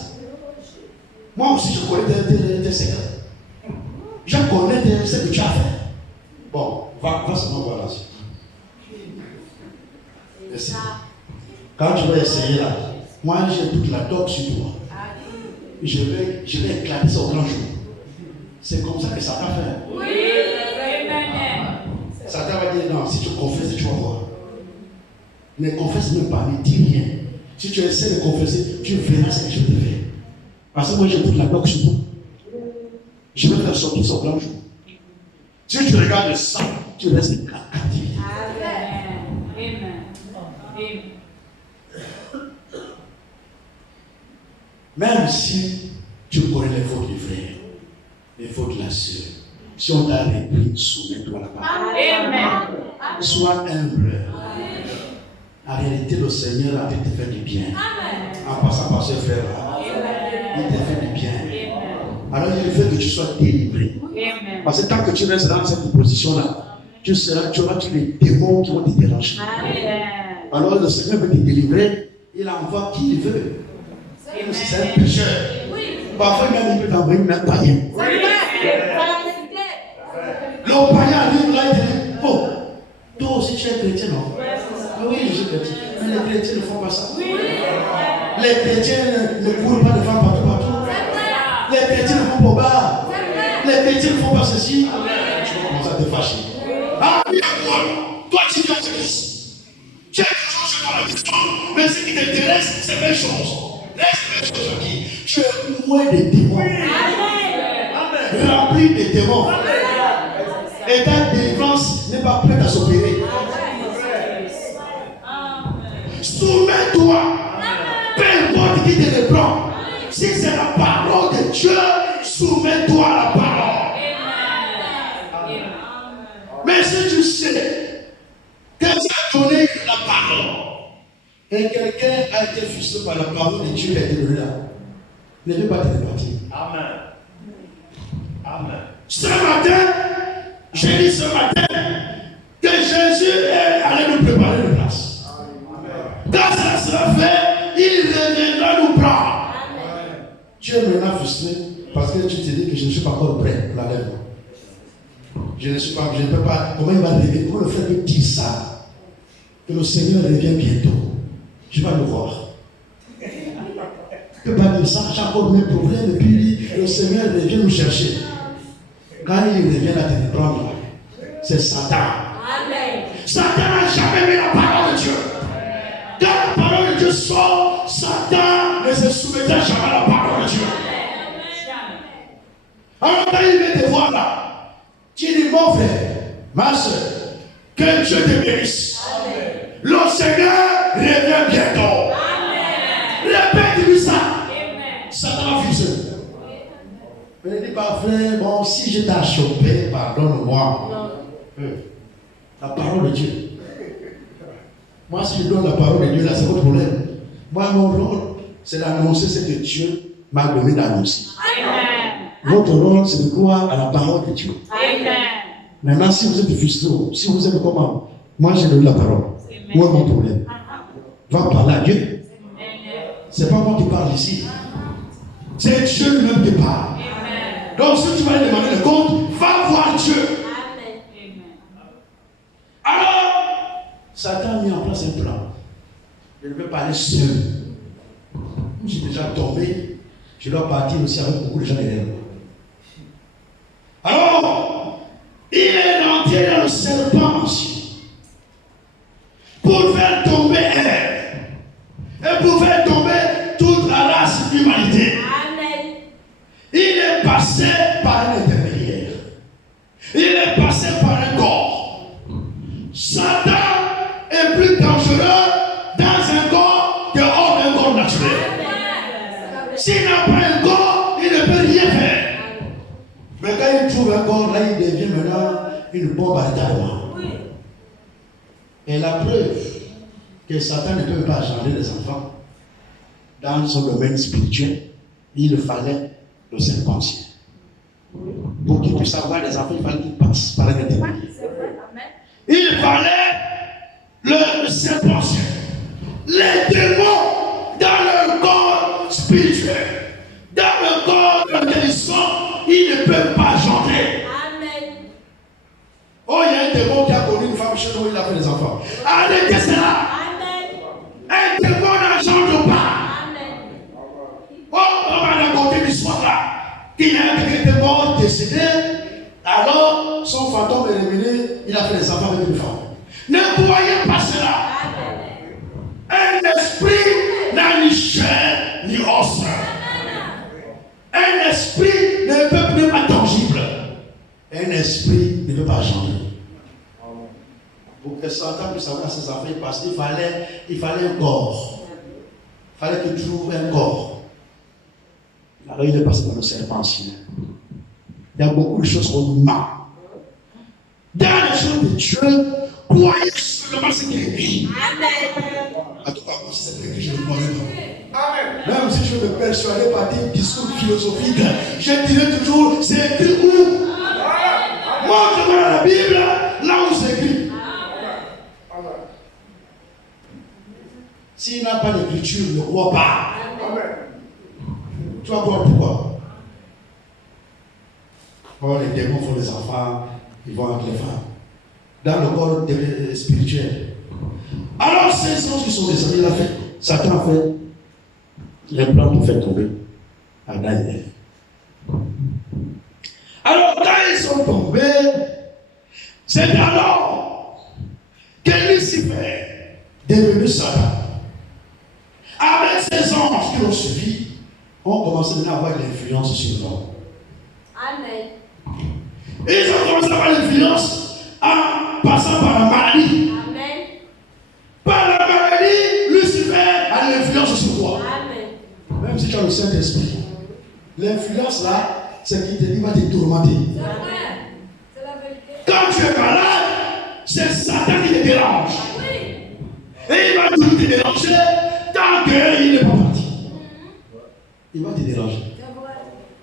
Moi aussi, je connais tes secrets. Je connais ce que tu as fait. Bon, va seulement voir là-dessus. Merci. Quand tu vas essayer là, moi j'ai toute la dope sur toi. Je vais éclater ça au grand jour. C'est comme ça que Satan fait. Oui. Satan va dire non, si tu confesses, tu vas voir. Ne confesse même pas, ne dis rien. Si tu essaies de confesser, tu verras ce que je te fais. Parce que moi j'ai toute la dope sur toi. Je vais faire sortir ça au grand jour. Si tu regardes ça, tu restes captif. Amen. Même si tu connais les fautes du frère, les fautes de la sœur, si on t'a repris, soumets-toi à la parole. Amen. Sois humble. En réalité, le Seigneur a pu te faire du bien. Amen. En passant par ce frère-là, il t'a fait du bien. Alors il veut que tu sois délivré. Amen. Parce que tant que tu restes dans cette position-là, tu auras tous les démons qui vont te déranger. Amen. Alors le Seigneur veut te délivrer, il envoie qui il veut. Même si c'est un pécheur. Oui. Parfois même il peut t'envoyer un païen. Oui. Le païen arrive là, il dit, oh, toi aussi tu es chrétien, non? Oui, je suis chrétien. Mais les chrétiens ne font pas ça. Oui. Les chrétiens ne courent pas de femmes partout. Les chrétiens ne font pas bas. Les chrétiens ne font pas ceci. Tu vas commencer à te fâcher. Ah oui, toi tu viens de Christ. Tu as quelque chose dans la maison, mais ce qui t'intéresse, c'est belle chose. Laisse belle chose aquí. Tu es loin des démons. Rempli des démons. Et ta délivrance n'est pas prête à s'opérer. Soumets-toi. Peu importe qui te reprend. Si c'est la parole de Dieu, soumets-toi à la parole. Mais si tu sais donné la parole. Et quelqu'un a été frustré par la parole de Dieu qui a été donnée là. Ne peut pas te répartir. Amen. Amen. Ce matin, j'ai dit ce matin que Jésus est allé nous préparer une place. Quand ça sera fait, il reviendra nous prendre. Amen. Tu es maintenant frustré parce que tu te dis que je ne suis pas encore prêt pour la lèvre. Je ne suis pas, je ne peux pas. Comment il va lever? Comment le frère peut dire ça? Que le Seigneur revient bientôt. Je vais le voir. Il ne peut pas dire ça, j'ai encore mes problèmes, et puis le Seigneur revient nous chercher. Quand il revient à te prendre, c'est Satan. Amen. Satan n'a jamais mis la parole de Dieu. Quand la parole de Dieu sort, Satan ne se soumettra jamais à la parole de Dieu. Alors quand il vient te voir là, tu dis mon frère, ma soeur, que Dieu te bénisse. Amen. Le Seigneur revient bientôt. Répète-lui ça. Amen. Satan va fuser. Mais il dit pas frère, bon, si je t'ai chopé, pardonne-moi. La parole de Dieu. Moi, si je donne la parole de Dieu, là, c'est votre problème. Moi, mon rôle, c'est d'annoncer ce que Dieu m'a donné d'annoncer. Votre rôle, c'est de croire à la parole de Dieu. Amen. Maintenant, si vous êtes frustré, si vous êtes comment, moi, j'ai donné la parole. Moi, mon problème. Va parler à Dieu. C'est pas moi qui parle ici. C'est Dieu lui-même qui parle. Amen. Donc, si tu vas lui demander le compte, va voir Dieu. Amen. Alors, Satan a mis en place un plan. Je ne veux pas aller seul. Je suis déjà tombé. Je dois partir aussi avec beaucoup de gens derrière moi. Alors, il est rentré dans le serpent ancien pour faire tomber Ève et pour faire tomber toute la race d'humanité. Amen. Il est passé par un intermédiaire. Il est passé par un corps. Satan est plus dangereux dans un corps que hors d'un corps naturel. S'il n'a pas un corps, il ne peut rien faire. Mais quand il trouve un corps, là, il devient maintenant une bombe à retardement. Et la preuve que Satan ne peut pas changer les enfants dans son domaine spirituel, il fallait le serpentien. Pour qu'il puisse avoir des enfants, il fallait qu'il passe par un intermédiaire. Il fallait le serpentien. Les démons dans le corps spirituel, dans le corps dans lequel ils sont, ils ne peuvent pas changer. Amen. Oh, il y a un démon qui a connu une femme chez nous, il a fait des enfants. Arrêtez cela. Amen. Un démon n'engendre pas. Amen. Oh, on va raconter l'histoire là. Il y a quelqu'un qui était mort, décédé. Alors, son fantôme est revenu, il a fait des enfants avec une femme. Ne croyez pas cela. Un esprit n'a ni chair ni os. Un esprit ne peut pas tangible. Un esprit ne peut pas changer. Pour que Satan puisse avoir ses enfants, parce qu'il fallait un corps. Il fallait qu'il trouve un corps. Alors il est passé dans le serpent ancien. Il y a beaucoup de choses qu'on nous ment. Dans les choses de Dieu, croyez seulement ce qui est écrit. Amen. À tout moment, si c'est écrit, je ne crois pas. Même si je me persuadais par des discours philosophiques, je dirais toujours, c'est écrit où? Montre-moi la Bible, là où c'est écrit. S'il n'a pas d'écriture, ne crois pas. Tu vas voir pourquoi. Oh, les démons font des enfants, ils vont avec les femmes. Dans le corps spirituel. Alors, ces anges qui sont descendus, il a fait. Satan a fait les plans pour faire tomber Adam et Ève. Alors, quand ils sont tombés, c'est alors que Lucifer est devenu Satan. Avec ces anges qui l'ont suivi, on commence à avoir de l'influence sur l'homme. Amen. Ils ont commencé à avoir l'influence en passant par la maladie. Amen. Par la maladie, Lucifer a l'influence sur toi. Amen. Même si tu as le Saint-Esprit, l'influence là, c'est qu'il va te tourmenter. C'est vrai. C'est la vérité. Quand tu es malade, c'est Satan qui te dérange. Oui. Et il va toujours te déranger tant qu'il n'est pas parti. Il va te déranger.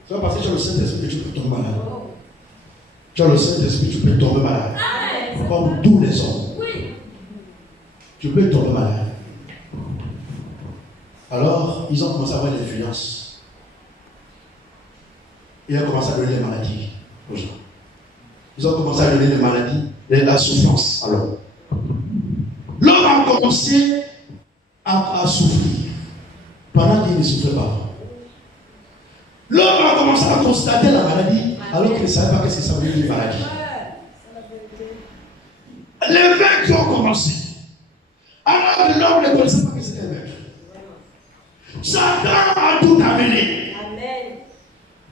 Tu vas passer sur le Saint-Esprit, tu peux tomber malade. Tu as le Saint-Esprit, tu peux tomber malade. Comme tous les hommes. Tu peux tomber malade. Alors, ils ont commencé à avoir l'influence. Ils ont commencé à donner les maladies aux gens. Ils ont commencé à donner les maladies, la souffrance. Alors, l'homme a commencé à souffrir pendant qu'il ne souffrait pas. L'homme a commencé à constater la maladie alors qu'il ne savait pas qu'est-ce que ça veut dire une maladie. Les mecs qui ont commencé. Alors que l'homme ne connaissait pas que c'était un mec. Satan a tout amené.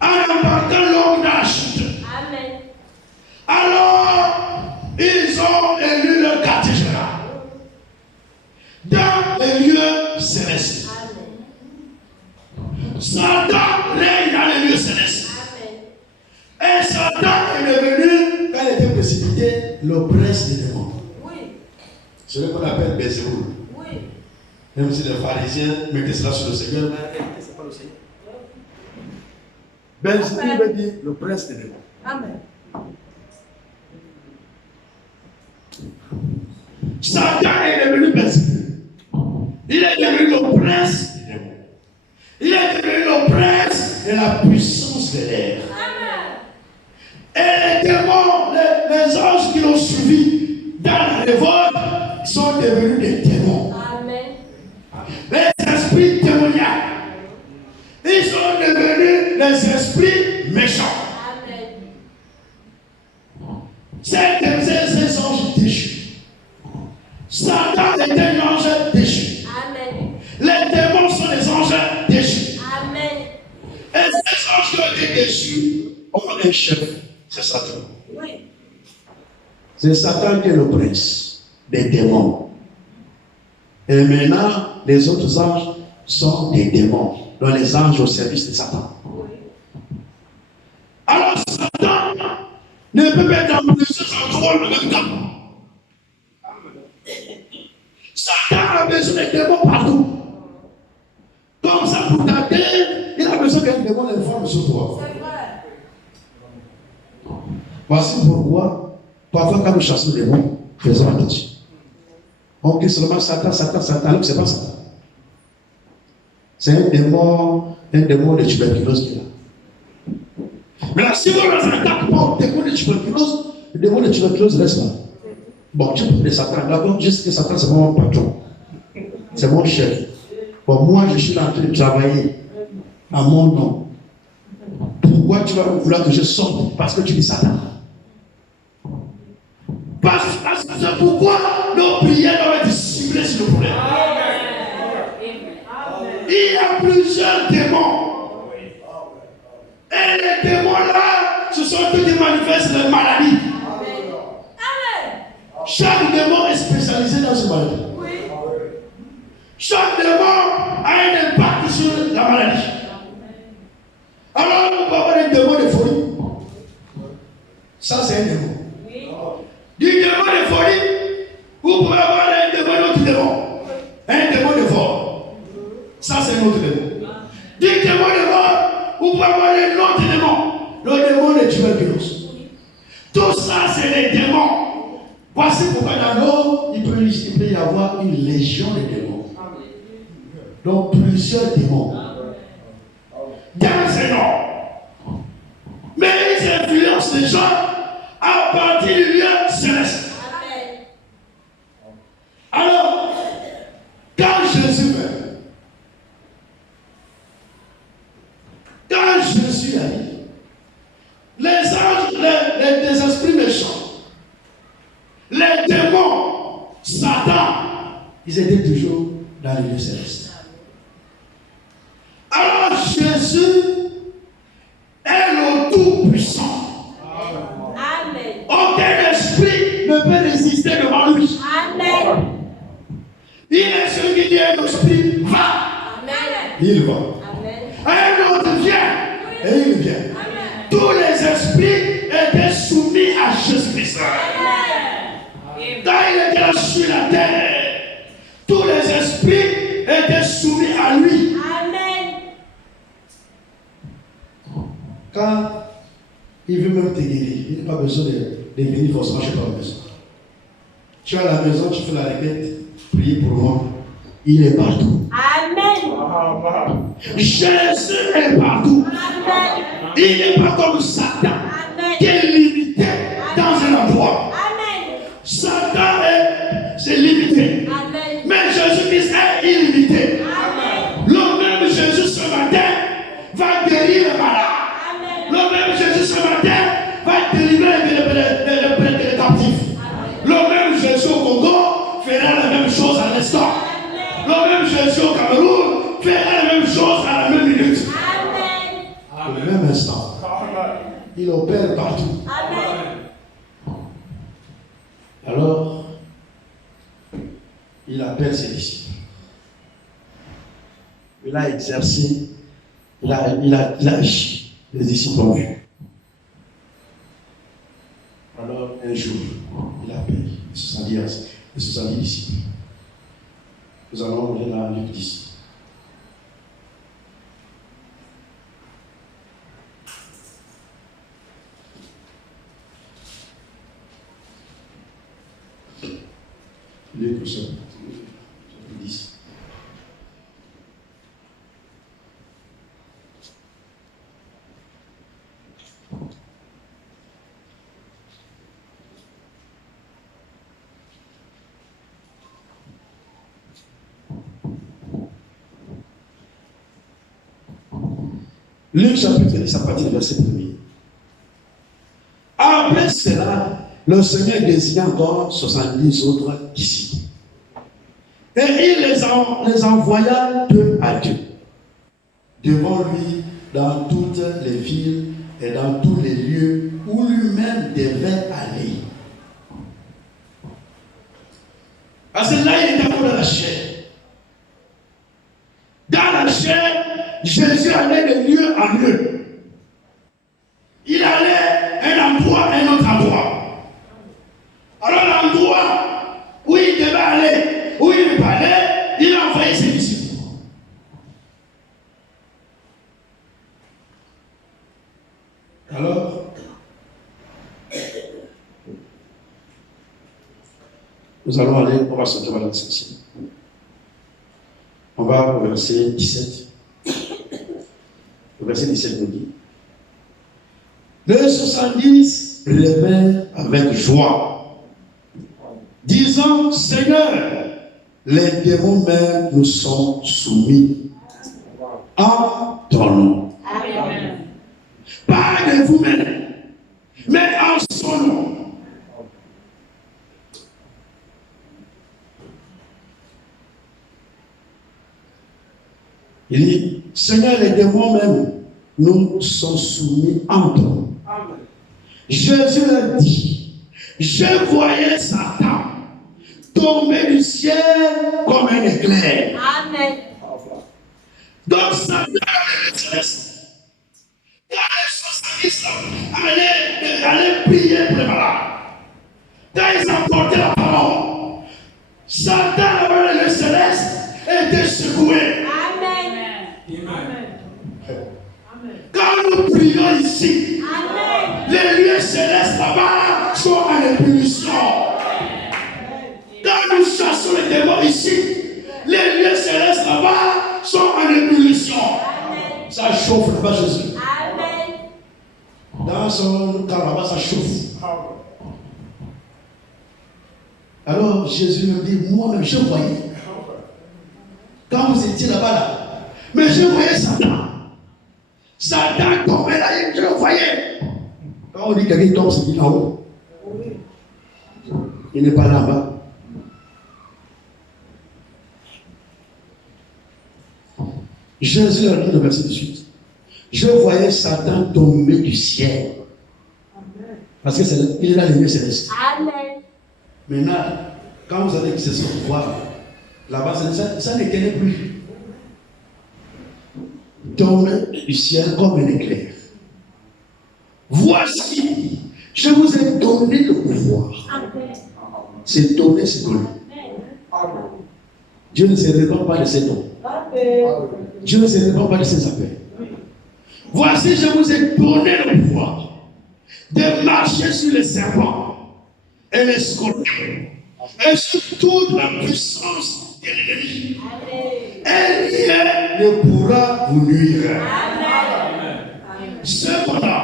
En embarquant l'homme dans la chute. Alors, ils ont élu le quartier général dans les lieux célestes. Satan règne dans les lieux célestes. Et Satan est devenu, quand il était précipité, le prince des démons. C'est ce qu'on appelle Bézéboul. Même si les pharisiens mettaient cela sur le Seigneur, mais c'est pas le Seigneur. Bézéboul veut dire le prince des démons. Amen. Satan est devenu Bézéboul. Il est devenu le prince des démons. Il est devenu le prince de la puissance de l'air. Et les démons, les anges qui l'ont suivi dans la révolte sont devenus des démons. Amen. Les esprits démoniaques, ils sont devenus des esprits méchants. Amen. Ces anges déchus. Satan est un ange déchu. Amen. Les démons sont des anges déchus. Amen. Et ces anges qui ont été déchus ont un chef, c'est Satan. Oui. C'est Satan qui est le prince des démons. Et maintenant, les autres anges sont des démons, donc les anges au service de Satan. Oui. Alors Satan ne peut pas être dans plusieurs endroits en même temps. Satan a besoin des démons partout. Comme ça, pour t'aider, il a besoin qu'un démon l'informe sur toi. C'est vrai. Voici pourquoi, parfois, quand nous chassons les démons, faisons attention. On dit seulement Satan, alors que ce n'est pas Satan. C'est un démon de tuberculose qui est là. Maintenant, si on ne s'attaque pas au démon de tuberculose, le démon de tuberculose reste là. Bon, tu peux de Satan, d'accord, juste que Satan, c'est mon patron. C'est mon chef. Bon, moi, je suis là en train de travailler à mon nom. Pourquoi tu vas vouloir que je sorte? Parce que tu dis Satan. Parce que c'est pourquoi nos prières doivent être ciblées sur le problème. Il y a plusieurs démons. Et les démons là, ce sont tous des manifestes de maladies. Chaque démon est spécialisé dans une maladie. Chaque démon a un impact sur la maladie. Alors, on peut avoir un démon de folie. Ça, c'est un démon. Du démon de folie, vous pouvez avoir un démon d'autre démon. Un démon de vol. Ça, c'est un autre démon. Du démon de vol, vous pouvez avoir un autre démon. Le démon de tuberculose. Tout ça, c'est les démons. Voici pourquoi dans l'eau, il peut y avoir une légion de démons. Donc plusieurs démons. Dans ces noms. Mais ils influencent les gens à partir du lieu céleste. Alors, quand Jésus meurt, quand Jésus arrive, les anges, les esprits méchants, les démons, Satan, ils étaient toujours dans les lieux célestes. Alors Jésus est le Tout-Puissant. Amen. Aucun esprit ne peut résister devant lui. Amen. Il est celui qui dit à un esprit, va. Amen. Il va. Amen. Un autre vient. Et il vient. Amen. Tous les esprits étaient soumis à Jésus-Christ. Quand il était là sur la terre, tous était soumis à lui. Amen. Quand il veut même te guérir, il n'a pas besoin de venir forcément chez toi à la maison. Tu es à la maison, tu fais la requête, priez pour moi. Il est partout. Amen. Jésus est partout. Amen. Il n'est pas comme Satan, Amen. qui est limité dans un endroit. Amen. Satan c'est limité. Amen. Mais Jésus-Christ est illimité. Amen. Le même Jésus ce matin va guérir les malades. Amen. Le même Jésus ce matin va délivrer les captifs. Le même Jésus au Congo fera la même chose à l'instant. Le même Jésus au Cameroun fera la même chose à la même minute. Amen. Au même instant. Il opère partout. Amen. Alors, il appelle ses disciples. Il a exercé, il a agi. Les disciples ont vu. Alors, un jour, il appelle les 70 disciples. Nous allons aller dans Luc 10. Luc 10. Luc chapitre 10 à partir du verset 1er. Après cela, le Seigneur désigna encore 70 autres disciples. Et il les envoya deux à deux devant lui dans toutes les villes et dans tous les lieux où lui-même devait aller. Parce que là, il était dans la chair. Dans la chair, Jésus allait de lieu en lieu. Il allait un endroit à un autre endroit. Alors l'endroit où il devait aller, où il devait aller, il a envoyé ses disciples. Alors, nous allons aller, on va se trouver dans la section. On va au verset 17. Le verset 17 nous dit: les 70 levèrent avec joie, disant: Seigneur, les démons même nous sont soumis en ton nom. Amen. Pas de vous-même, mais en son nom. Il dit: Seigneur, les démons même nous sont soumis en ton nom. Jésus leur dit: je voyais Satan tomber du ciel comme un éclair. Amen. Donc Satan les 70 allaient prier pour les malades. Quand ils apportaient la parole, Satan avec le céleste était secoué. Quand nous prions ici, Amen. les lieux célestes là-bas sont en ébullition. Quand nous chassons les démons ici, les lieux célestes là-bas sont en ébullition. Ça chauffe là-bas, Jésus. Amen. Dans son cas là-bas, ça chauffe. Alors Jésus me dit: moi-même, je voyais. Quand vous étiez là-bas, mais je voyais Satan. Satan tombait là, je le voyais. Quand on dit quelqu'un tombe, c'est qu'il est en haut. Il n'est pas là-bas. Jésus a dit le verset 18: je voyais Satan tomber du ciel. Parce qu'il est là, les lieux célestes. Amen. Maintenant, quand vous allez exercer ce pouvoir, là-bas, ça ne tenait plus. Tomber du ciel comme un éclair. Voici, je vous ai donné le pouvoir. Amen. C'est donné, c'est donné. Dieu ne se répand pas de ses dons. Dieu ne se répand pas de ses appels. Voici, je vous ai donné le pouvoir de marcher sur les serpents et les scorpions et sur toute la puissance de l'ennemi. Et rien ne pourra vous nuire. Cependant,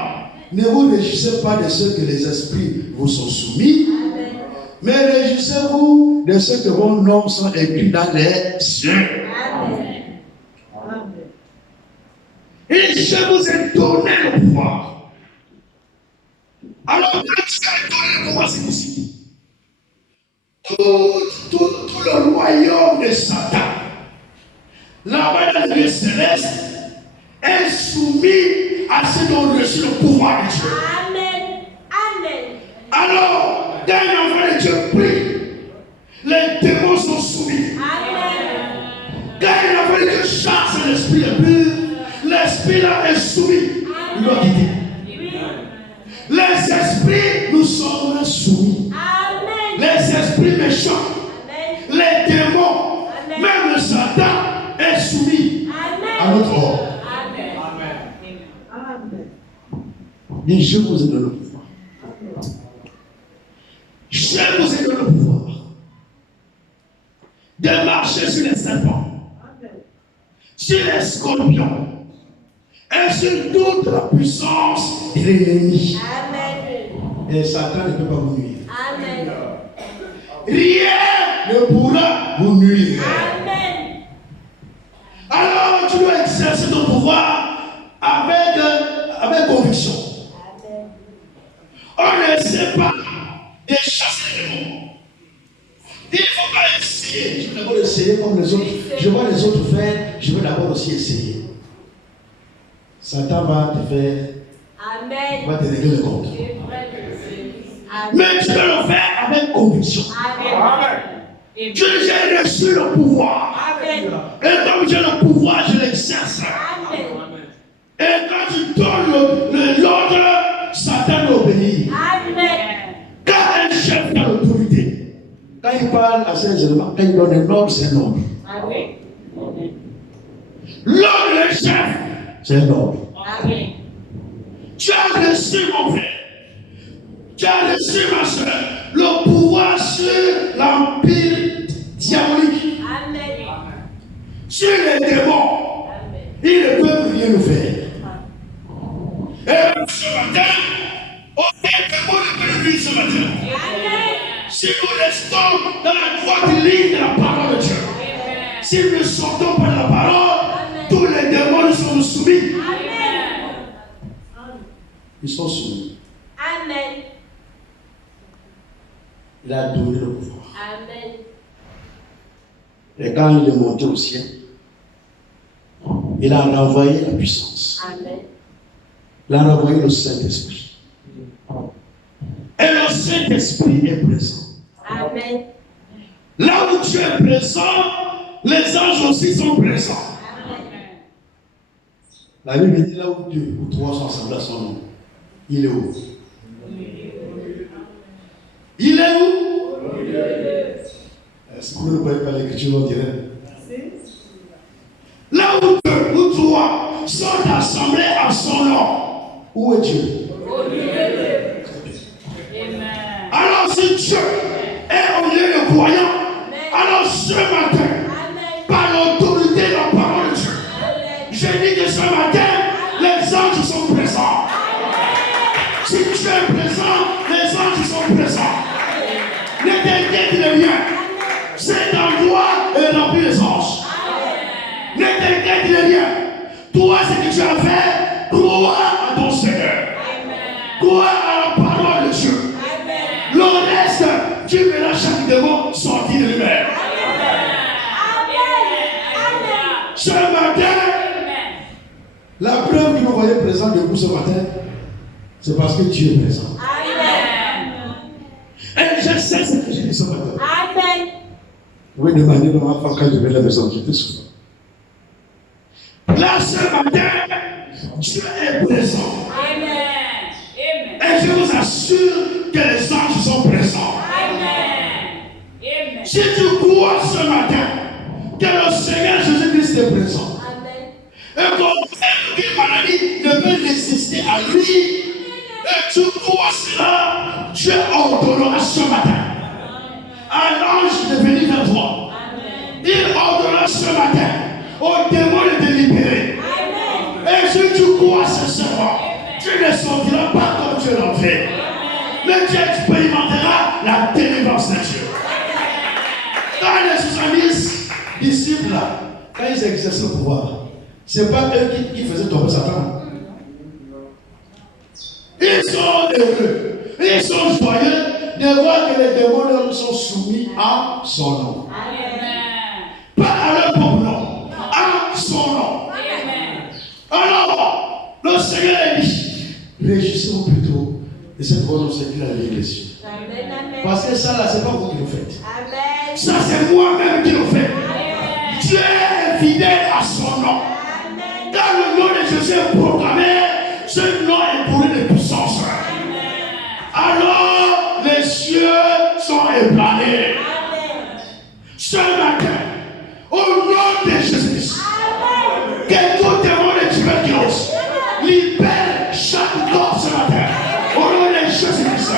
ne vous réjouissez pas de ce que les esprits vous sont soumis, mais réjouissez-vous de ce que vos noms sont écrits dans les cieux. Et je vous ai donné le pouvoir. Alors, quand tu as donné le pouvoir, c'est possible. Tout le royaume de Satan, là-bas dans le lieu céleste, est soumis à ceux dont reçu le pouvoir de Dieu. Amen. Amen. Alors, quand un enfant de Dieu prie, les démons sont soumis. Amen. Quand un enfant de Dieu chasse l'esprit impur, l'esprit là est soumis. Il doit quitter. Les esprits nous sommes soumis. Amen. Les esprits méchants, Amen. les démons, Amen. même le Satan est soumis à notre ordre. Et je vous ai donné le pouvoir. Je vous ai donné le pouvoir de marcher sur les serpents, sur les scorpions et sur toute la puissance de l'ennemi. Et Satan ne peut pas vous nuire. Amen. Rien ne pourra vous nuire. Amen. Alors tu dois exercer ton pouvoir avec conviction. On ne sait pas de chasser les démons. Il ne faut pas essayer. Je vais d'abord essayer comme les autres. Je vois les autres faire. Je vais d'abord aussi essayer. Satan va te faire. Amen. Va te régler le compte. Amen. Mais tu dois le faire avec conviction. Amen. J'ai reçu le pouvoir. Amen. Et comme j'ai le pouvoir, je l'exerce. Amen. Et quand tu donnes l'ordre, Satan obéit. Amen. Quand un chef a l'autorité, quand il parle à ses éléments, quand il donne un ordre, c'est un ordre. Amen. L'ordre du chef, c'est un ordre. Amen. Tu as reçu, mon frère, tu as reçu, ma soeur, le pouvoir sur l'empire diabolique, Amen. sur les démons. Amen. Ils ne peuvent rien nous faire. Et ce matin, aucun démon ne peut nous nuire ce matin. Amen. Si nous restons dans la droite ligne de la parole de Dieu, si nous ne sortons pas de la parole, tous les démons nous sont soumis. Amen. Ils sont soumis. Amen. Il a donné le pouvoir. Amen. Et quand il est monté au ciel, il a renvoyé la puissance. Amen. Il a renvoyé le Saint-Esprit. Et le Saint-Esprit est présent. Amen. Là où Dieu est présent, les anges aussi sont présents. Amen. La Bible dit là où deux ou trois sont assemblés à son nom, il est où? Il est où? Est-ce que vous ne voyez pas l'écriture, on dirait? Là où deux ou trois sont assemblés à son nom, où est Dieu? Alors si Dieu est au milieu des croyants, alors ce matin, par l'autorité de la parole de Dieu, je dis que ce matin, les anges sont présents. Si Dieu est présent, les anges sont présents. Ne t'inquiète de rien. Cet endroit est rempli des anges. Ne t'inquiète de rien. Toi, ce que tu as fait, crois à ton Seigneur. Crois à la parole de Dieu. Le reste, tu verras chaque démon sortir de lui-même. Ce matin, la preuve que vous voyez présent debout ce matin, c'est parce que Dieu est présent. Et je sais ce que j'ai dit ce matin. Amen. Vous pouvez demander à ma femme quand je vais à la maison, j'étais souvent. Là, ce matin, Dieu est présent. Amen. Et je vous assure que les anges sont présents. Amen. Si tu crois ce matin, que le Seigneur Jésus-Christ est présent. Et qu'aucune maladie ne peut résister à lui. Et tu crois cela, tu es ordonné ce matin. Un ange est venu vers toi. Il ordonna ce matin au démon de te libérer. Et si tu crois ce soir, tu ne sortiras pas comme tu es rentré. Mais tu expérimenteras la délivrance de Dieu. Dans les 70 disciples là, quand ils exerçaient le pouvoir, ce n'est pas eux qui faisaient tomber Satan. Ils sont heureux, ils sont joyeux de voir que les démons leur sont soumis à son nom. Pas à leur propre nom, à son nom. Alors, le Seigneur a dit, réjouissons plutôt de cette bonne qui a l'église. Parce que ça là, c'est pas vous qui le faites. Ça c'est moi-même qui le fais. Dieu est fidèle à son nom. Quand le nom de Jésus est proclamé, ce nom est bourré de puissance. Alors les cieux sont ébranlés. Ce matin, au nom de Jésus-Christ, que tout démon de tuberculose libère chaque corps ce matin. Au nom de Jésus-Christ.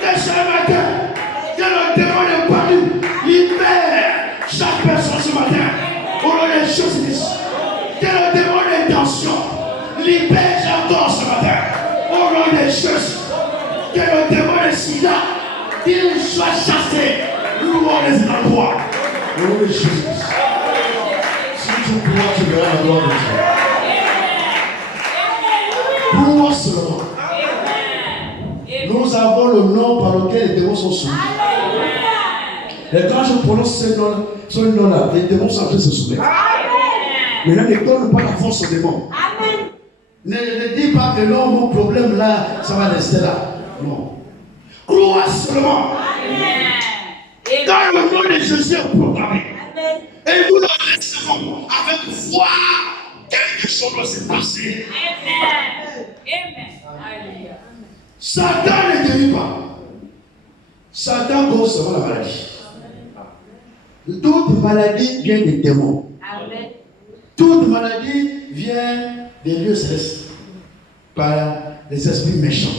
Et ce matin, que le démon de Paris libère chaque personne ce matin. Au nom de Jésus-Christ. Que le démon d'intention libère chaque corps ce matin. Au nom de Jésus. Que le démon de sida, qu'il soit chassé. Louons les endroits. Au nom de Jésus. Si tu crois, tu verras la gloire de Dieu. Louons seulement. Nous avons le nom par lequel les démons sont soumis. Et quand je prononce ce nom-là, les démons sont en train de se soumettre. Maintenant, ne donne pas la force aux démons. Ne dis pas que non, mon problème là, ça va rester là. Non. Crois seulement. Dans le nom de Jésus est proclamé. Et nous le recevons avec foi. Quelque chose doit se passer. Satan ne guérit pas. Satan cause seulement la maladie. Toute maladie vient des démons. Toute maladie vient des lieux célestes par les esprits méchants.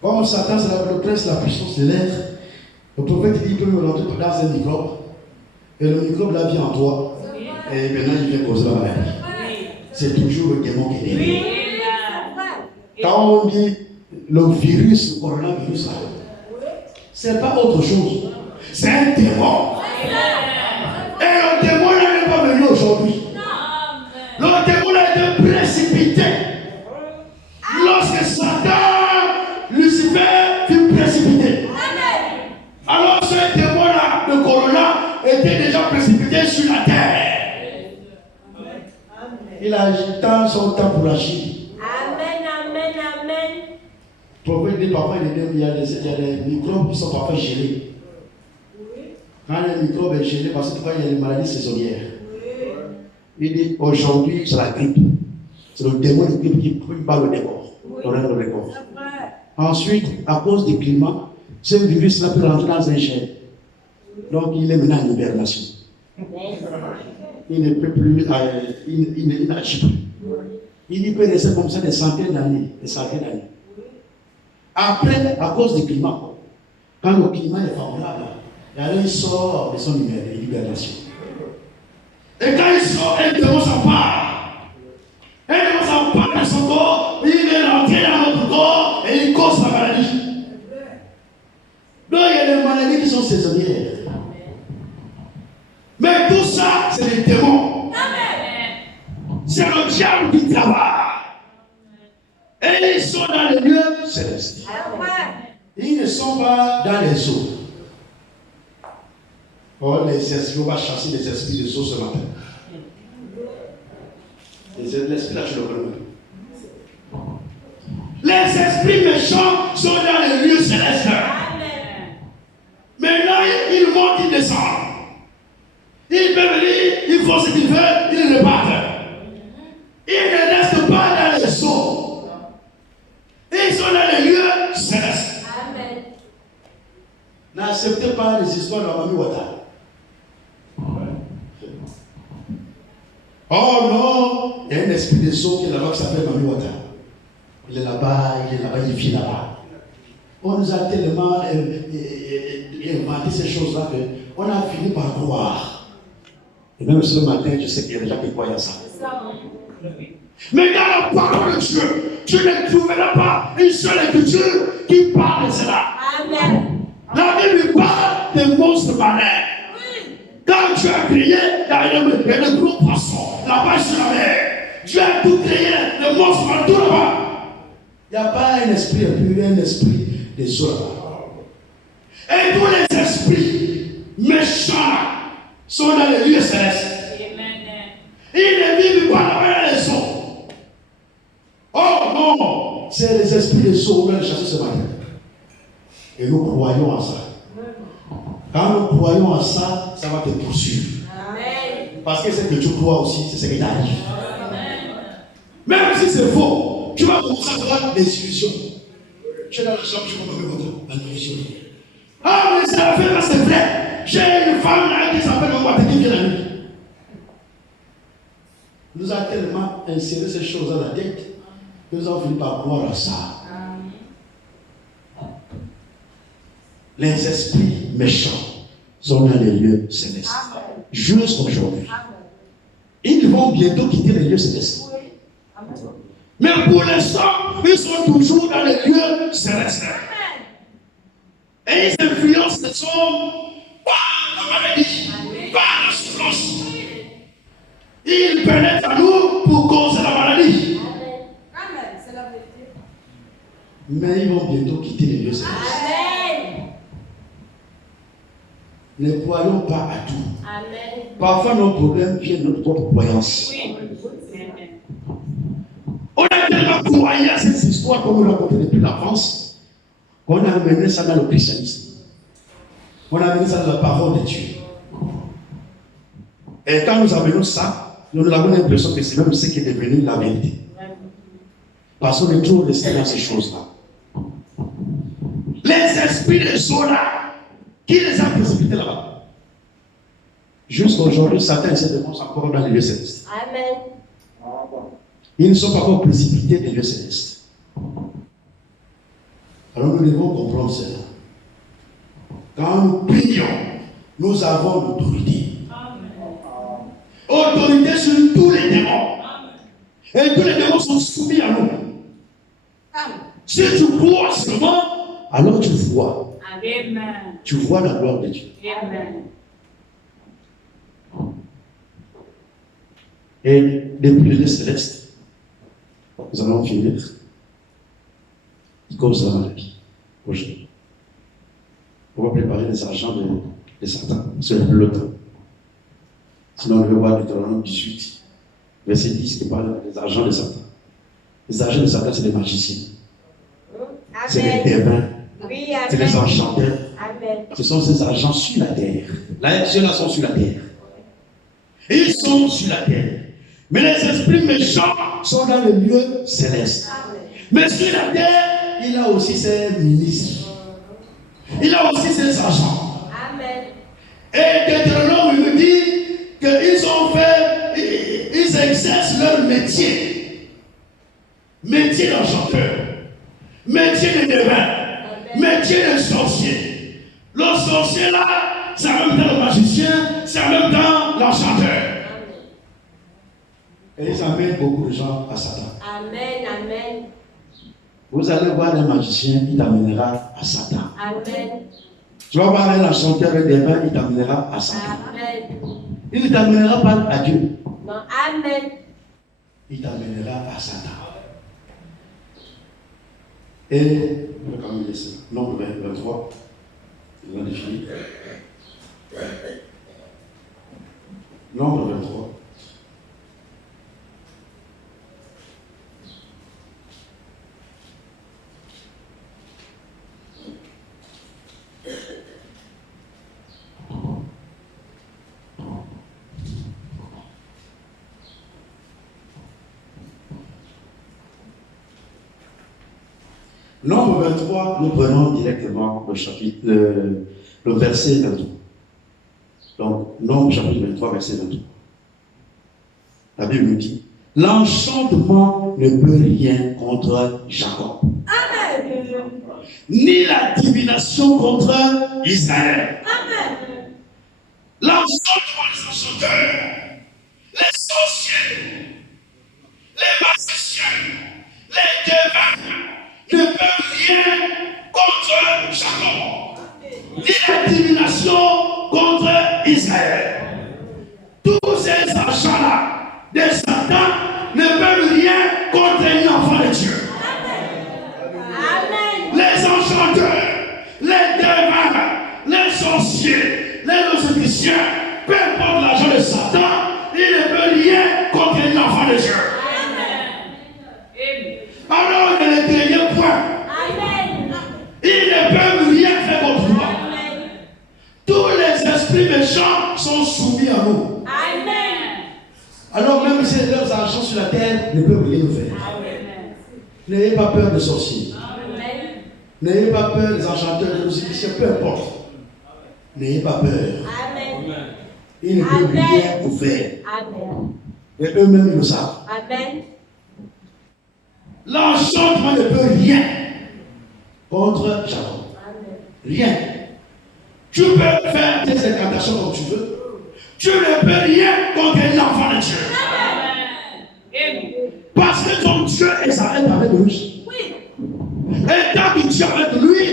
Comme Satan, c'est le prince de la puissance de l'air. Le prophète dit qu'il peut rentrer dans un microbe. Et le microbe là vient en toi. Et maintenant il vient causer la maladie. C'est toujours le démon qui est né. Quand on dit le virus, le coronavirus, ce n'est pas autre chose. C'est un démon. Et le démon n'est pas venu aujourd'hui. Le démon a été précipité. Lorsque Satan, Lucifer, fut précipité. Alors ce démon-là, le corona, était déjà précipité sur la terre. Il a agité son temps pour agir. Le prophète dit parfois il y a des microbes qui sont parfois gelés. Quand le microbe est gelé, parce que il y a des maladies saisonnières. Il dit aujourd'hui c'est la grippe. C'est le démon de grippe qui prime par le décor, le reste de décor. Ensuite, à cause du climat, ce virus-là peut rentrer dans un gène. Donc il est maintenant en hibernation. Il ne peut plus, il n'agit plus. Il peut rester comme ça des centaines d'années. Après, à cause du climat, quand le climat est favorable, il sort de son hibernation. Et quand il sort, un démon s'empare. Un démon s'empare de son corps, il vient rentrer dans notre corps et il cause la maladie. Donc il y a des maladies qui sont saisonnières. Mais tout ça, c'est des démons. C'est le diable qui travaille. Et ils sont dans les lieux célestes. Ils ne sont pas dans les eaux. Oh, les esprits, on va chasser les esprits des eaux ce matin. L'esprit là, tu le connais. Les esprits méchants sont dans les lieux célestes. Maintenant, ils montent, ils descendent. Ils peuvent venir, ils font ce qu'ils veulent, ils repartent. Ils ne restent pas dans les eaux. Ils sont dans les lieux célestes. N'acceptez pas les histoires de la mamie Wata. Oh non, il y a un esprit de saut qui est là-bas qui s'appelle Mami Wata. Il est là-bas, il vit là-bas. On nous a tellement inventé ces choses-là qu'on a fini par croire. Et même ce matin, je sais qu'il y a des gens qui croient à ça. Mais dans la parole de Dieu, tu ne trouveras pas une seule écriture qui parle de cela. Amen. La Bible parle des monstres marins. Quand Dieu a créé, il y a de gros poissons là-bas sur la mer. Dieu a tout créé, les monstres marins, tout là-bas. Il n'y a pas un esprit impur, un esprit des eaux là-bas. Et tous les esprits méchants sont dans les lieux célestes. Ils ne vivent pas là-bas dans les eaux. Oh non, c'est les esprits des eaux qu'on va chasser ce matin. Et nous croyons en ça. Quand nous croyons en ça, ça va te poursuivre. Amen. Parce que ce que tu crois aussi, c'est ce qui t'arrive. Même si c'est faux, tu vas commencer à avoir des illusions. Tu es dans la chambre, tu vas me mettre dans l'illusion. Ah, mais c'est la fête, c'est vrai. J'ai une femme là qui s'appelle Mamouata qui vient la nuit. Nous a tellement inséré ces choses dans la tête que nous avons fini par croire à ça. Les esprits méchants sont dans les lieux célestes. Jusqu'aujourd'hui. Ils vont bientôt quitter les lieux célestes. Mais pour l'instant, ils sont toujours dans les lieux célestes. Et ils influencent les hommes par la maladie, par la souffrance. Ils pénètrent à nous pour causer la maladie. Mais ils vont bientôt quitter les lieux célestes. Ne croyons pas à tout. Amen. Parfois, nos problèmes viennent de notre propre croyance. Oui. On a tellement croyé à cette histoire qu'on nous racontait depuis la France qu'on a amené ça dans le christianisme. On a amené ça dans la parole de Dieu. Et quand nous amenons ça, nous avons l'impression que c'est même ce qui est devenu la vérité. Parce qu'on est trop resté dans ces choses-là. Les esprits de Zola, qui les a précipités là-bas? Jusqu'à aujourd'hui, Satan essaie de monter encore dans les lieux célestes. Amen. Ils ne sont pas encore précipités des lieux célestes. Alors nous devons comprendre cela. Quand nous prions, nous avons l'autorité. Autorité sur tous les démons. Et tous les démons sont soumis à nous. Si tu crois seulement, alors tu vois. Amen. Tu vois la gloire de Dieu. Amen. Et depuis le lieu céleste, nous allons finir. Il cause la maladie aujourd'hui. On va préparer les argents de Satan. C'est le temps. Sinon, on veut voir Deutéronome 18, verset 10 qui parle des argents de Satan. Les argents de Satan, c'est les magiciens. C'est les devins. Oui, c'est les enchanteurs. Amen. Ce sont ces agents sur la terre. Là, ceux-là sont sur la terre. Ils sont sur la terre. Mais les esprits méchants sont dans le lieu céleste. Amen. Mais sur la terre, il a aussi ses ministres. Il a aussi ses agents. Amen. Et Deutéronome nous dit qu'ils ont fait, ils exercent leur métier. Métier d'enchanteur. Métier de devin. Métier de sorcier. Le sorcier là, c'est en même temps le magicien, c'est en même temps l'enchanteur. Et ils amènent beaucoup de gens à Satan. Amen, amen. Vous allez voir un magicien, il t'amènera à Satan. Amen. Tu vas voir un enchanteur et devin, il t'amènera à Satan. Amen. Il ne t'amènera pas à Dieu. Non, amen. Il t'amènera à Satan. Et on va quand même laisser. Nombre 23. Il va définir. Nombre 23. Nombre 23, nous prenons directement le chapitre, le verset 23. Donc, Nombre chapitre 23, verset 23. La Bible nous dit, l'enchantement ne peut rien contre Jacob. Amen. Ni la divination contre Israël. Amen. L'enchantement des enchanteurs, les sorciers, les magiciens, les devins ne peuvent rien contre Jacob. Ni la divination contre Israël. Tous ces enchants-là de Satan ne peuvent rien contre un enfant de Dieu. Amen. Les enchanteurs, les devins, les sorciers, les magiciens, peu importe l'argent de Satan, il ne peut rien contre un enfant de Dieu. Alors ne les craignez point. Amen. Ils ne peuvent rien faire contre toi. Tous les esprits méchants sont soumis à nous. Amen. Alors même si leurs agents sur la terre ne peuvent rien nous faire. N'ayez pas peur des sorciers. N'ayez pas peur des enchanteurs, des musiciens, peu importe. N'ayez pas peur. Amen. Ils ne peuvent rien vous faire. Amen. Et eux-mêmes, ils le savent. Amen. L'enchantement ne peut rien contre Jacob. Rien. Tu peux faire tes incantations comme tu veux. Tu ne peux rien contre un enfant de Dieu. Amen. Parce que ton Dieu est avec lui. Oui. Et tant que Dieu est avec lui,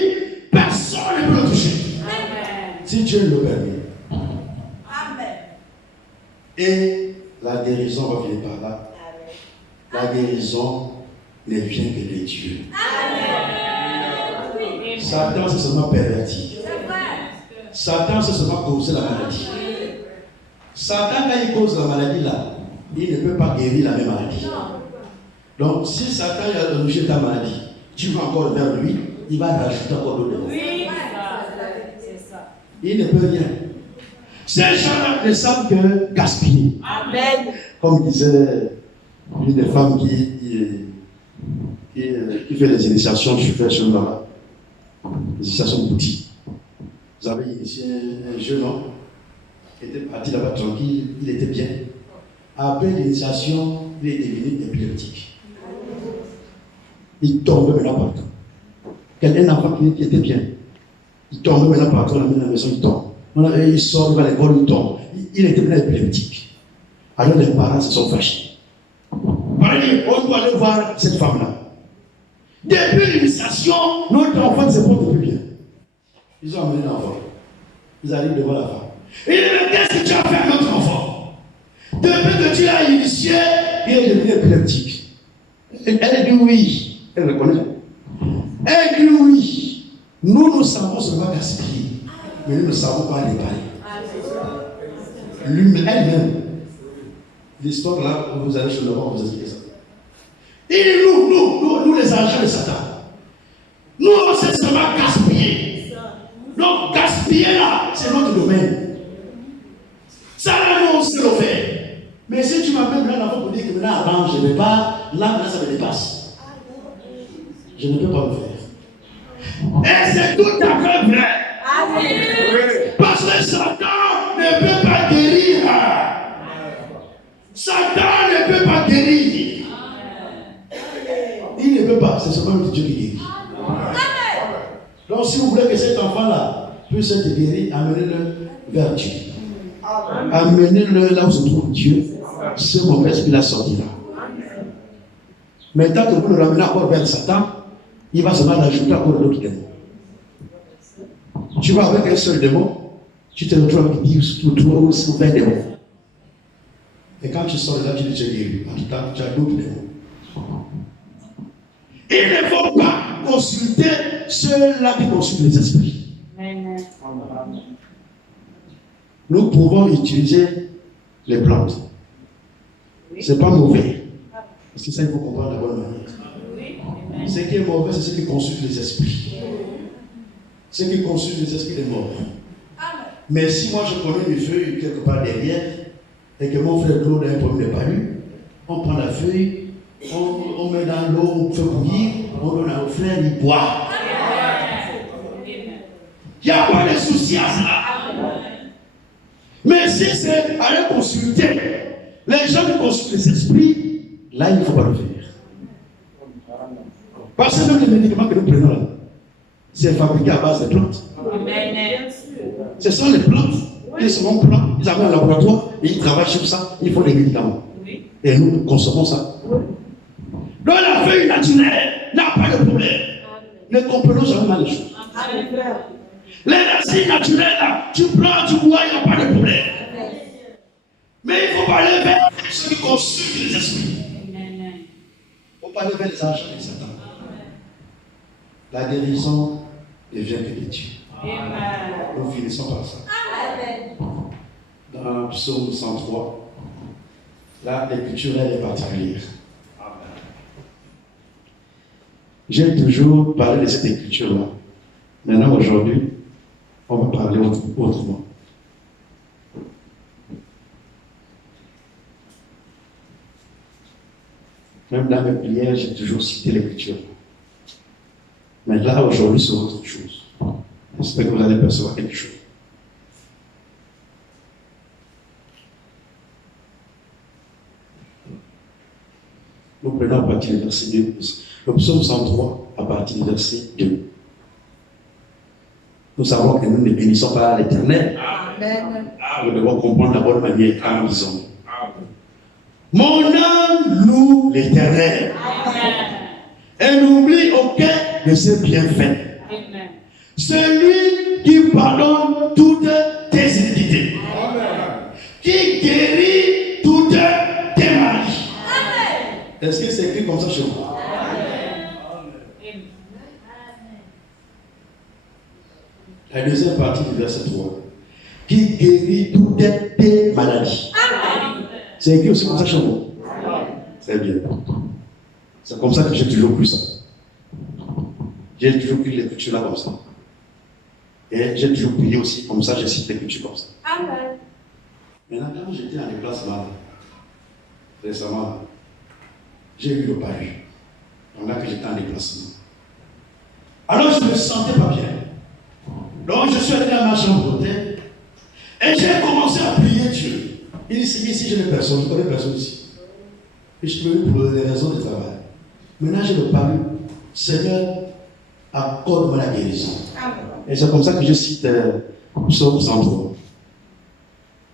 personne ne peut le toucher. Amen. Si Dieu le permet. Amen. Et la guérison va venir par là. La guérison ne vient que de Dieu. Amen. Satan, c'est seulement perverti. C'est vrai. Satan, c'est seulement causer la maladie. Satan, quand il cause la maladie là, il ne peut pas guérir la même maladie. Donc, si Satan a rejeté ta maladie, tu vas encore vers lui, il va rajouter encore d'autres démons. Oui, c'est ça. Il ne peut rien. Ces gens-là ne savent que gaspiller. Amen. Comme disait une des femmes qui fait les initiations, je fais chez moi, les initiations boutiques. Vous avez initié un jeune homme qui était parti là-bas tranquille, il était bien. Après l'initiation, il est devenu épileptique. Il tombait maintenant partout. Un enfant qui était bien, il tombait maintenant partout, dans la maison, il tombe. Il sort, il va à l'école, il tombe. Il était maintenant épileptique. Alors les parents se sont fâchés. On doit aller voir cette femme-là. Depuis l'initiation, notre enfant ne se porte plus bien. Ils ont amené l'enfant. Ils arrivent devant la femme. Il dit, mais qu'est-ce que tu as fait à notre enfant? Depuis que tu l'as initié, il est devenu épileptique. Elle dit oui. Elle reconnaît. Elle dit oui. Nous savons seulement gaspiller. Mais nous ne savons pas réparer. Lui-même, elle-même. L'histoire là, vous allez chez le roi, vous expliquez ça. Il dit nous les agents de Satan. Nous, on sait seulement gaspiller. Donc, gaspiller là, c'est notre domaine. Ça là, nous, on sait le faire. Mais si tu m'appelles là, pour dire que maintenant, avant, je ne vais pas, là, ça me dépasse. Je ne peux pas le faire. Et c'est tout à fait vrai. Amen. Parce que Satan ne peut pas guérir. Satan ne peut pas guérir. Il ne peut pas, c'est seulement le Dieu qui guérit. Donc si vous voulez que cet enfant-là puisse être guéri, amenez-le vers Dieu. Amenez-le là où se trouve Dieu. Ce mauvais esprit-là sortira. Mais tant que vous le ramenez encore vers Satan, il va seulement rajouter encore d'autres démons. Tu vas avec un seul démon, tu te retrouves avec 10 ou 3 ou 20 démons. Et quand tu sors de là, tu te guéris. En tout temps, tu as d'autres démons. Il ne faut pas consulter ceux-là qui consultent les esprits. Amen. Nous pouvons utiliser les plantes. Ce n'est pas mauvais. Parce que ça, il faut comprendre de la bonne manière. Ce qui est mauvais, c'est ceux qui consultent les esprits. Ceux qui consultent les esprits des morts. Mais si moi je connais une feuille quelque part derrière, et que mon frère Claude a un problème de palu, on prend la feuille, on met dans l'eau, on fait bouillir, on donne à mon frère, il boit. Il n'y a pas de souci à ça. Mais si c'est aller consulter Les gens qui consultent les esprits, là, il ne faut pas le faire. Parce que même les médicaments que nous prenons là, c'est fabriqué à base de plantes. Amen. Ce sont les plantes qui seront plantes, ils amènent un laboratoire et ils travaillent sur ça, ils font des médicaments. Oui. Et nous consommons ça. Donc la feuille naturelle n'a pas de problème. Ne comprenons jamais mal les choses. Amen. Les racines naturelles, là, tu prends, tu bois, il n'y a pas de problème. Mais il faut pas aller vers ceux qui consultent les esprits. Amen. Il faut pas aller vers les agents de Satan. La guérison ne vient que de Dieu. Amen. Nous finissons par ça. Dans Psaume 103, là, l'écriture elle est particulière. J'ai toujours parlé de cette écriture-là. Maintenant, aujourd'hui, on va parler autrement. Même dans mes prières, j'ai toujours cité l'écriture. Mais là, aujourd'hui, c'est autre chose. J'espère que vous allez percevoir quelque chose. Nous prenons à partir du verset 2. Le psaume 103, à partir du verset 2. Nous savons que nous ne bénissons pas l'Éternel. Amen. Nous devons comprendre la bonne manière quand nous disons. Mon âme loue l'Éternel. Et n'oublie aucun de ses bienfaits. Amen. Celui qui pardonne toutes tes iniquités. Qui guérit toutes tes maladies. Est-ce que c'est écrit comme ça chez vous? La deuxième partie du verset 3. Qui guérit toutes tes maladies. C'est écrit aussi comme ça chez vous? Très bien. C'est comme ça que j'ai toujours cru ça. J'ai toujours pris l'écriture là comme ça. Et j'ai toujours prié aussi comme ça, j'ai cité l'écriture comme ça. Amen. Maintenant, quand j'étais en déplacement, récemment, j'ai eu le palu. Pendant que j'étais en déplacement. Alors je ne me sentais pas bien. Donc je suis allé dans ma chambre d'hôtel et j'ai commencé à prier Dieu. Il dit, ici je n'ai personne, je ne connais personne ici. Et je peux pour les raisons de travail. Maintenant j'ai le palu. Seigneur, accorde-moi la guérison. Amen. Et c'est comme ça que je cite Psaume 103.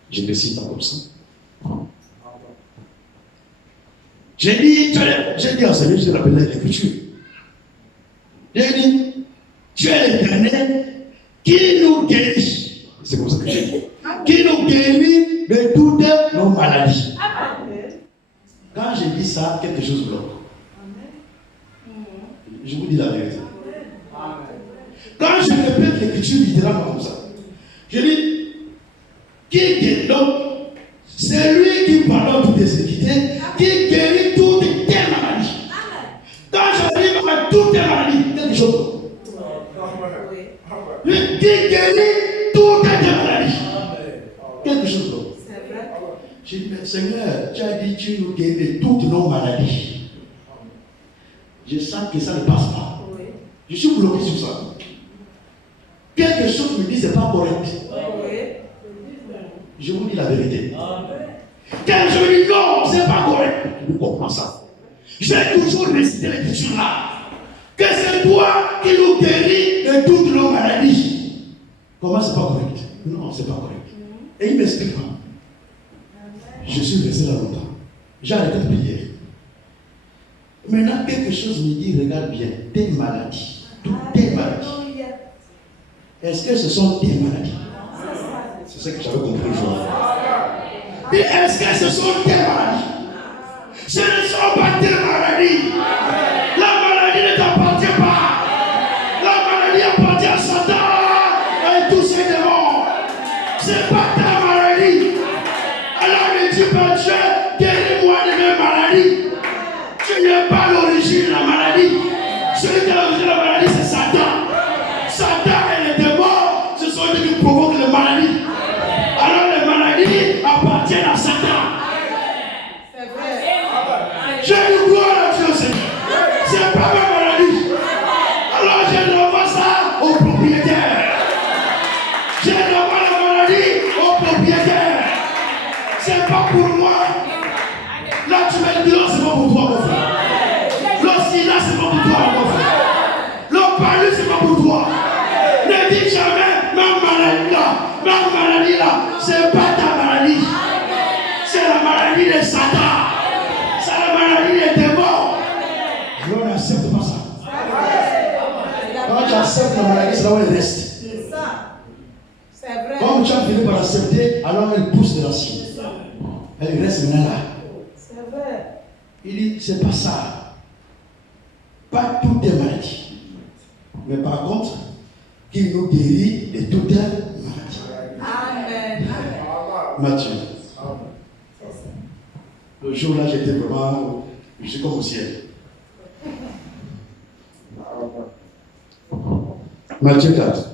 Je le cite comme ça. J'ai dit à Seigneur, je l'appelle l'écriture. J'ai dit, tu es l'Éternel qui nous guérit. C'est comme ça que j'ai dit. Qui nous guérit de toutes nos maladies. Quand j'ai dit ça, quelque chose bloque. Je vous dis la vérité. Quand je répète l'écriture littéralement comme ça, je dis, qui guérit donc, c'est lui qui pardonne toutes tes iniquités, qui guérit toutes tes maladies. Quand j'arrive à toutes tes maladies, quelque chose. Lui qui guérit toutes tes maladies. Quelque chose d'autre. J'ai dit, mais Seigneur, tu as dit que tu nous guéris toutes nos maladies. Je sens que ça ne passe pas. Je suis bloqué sur ça. Quelque chose me dit que ce n'est pas correct. Je vous dis la vérité. Quand je me dis non, ce n'est pas correct. Je comprends ça. J'ai toujours récité l'écriture là. Que c'est toi qui nous guéris de toutes nos maladies. Comment c'est pas correct? Non, c'est pas correct. Et il m'explique pas. Je suis resté là longtemps. J'ai arrêté de prier. Maintenant, quelque chose me dit, regarde bien, tes maladies. Toutes tes maladies. Est-ce que ce sont tes maladies? C'est ce que j'avais compris aujourd'hui. Et est-ce que ce sont tes maladies? Ce ne sont pas tes maladies. La maladie ne t'appartient pas. La maladie appartient à Satan et tous ses démons. Ce n'est pas ta maladie. Alors ne dis pas, Dieu, guéris-moi de mes maladies. Tu n'es pas l'origine de la maladie. Celui qui est l'origine de la maladie, c'est Satan. Satan et les démons, ce sont eux qui provoquent les maladies. Alors les maladies appartiennent à Satan. C'est vrai. J'ai eu gloire à Dieu, Seigneur. Ce n'est pas ma maladie. Alors je renvoie ça au propriétaire. Je renvoie la maladie au propriétaire. Ce n'est pas pour moi. pour toi, mon frère. Le palu, c'est pas pour toi. Ne dis jamais, ma maladie là, c'est pas ta maladie. C'est la maladie de Satan. C'est la maladie des démons. Alors n'accepte pas ça. Quand tu acceptes la maladie, c'est là où elle reste. C'est ça. C'est vrai. Quand tu as fini par l'accepter, alors elle pousse de la cible. Elle reste maintenant là. C'est vrai. Il dit, c'est pas ça. Pas toutes les maladies. Mais par contre, qu'il nous guérit de toutes les maladies. Amen. Matthieu. Le jour là, j'étais vraiment, je suis comme au ciel. Matthieu 4.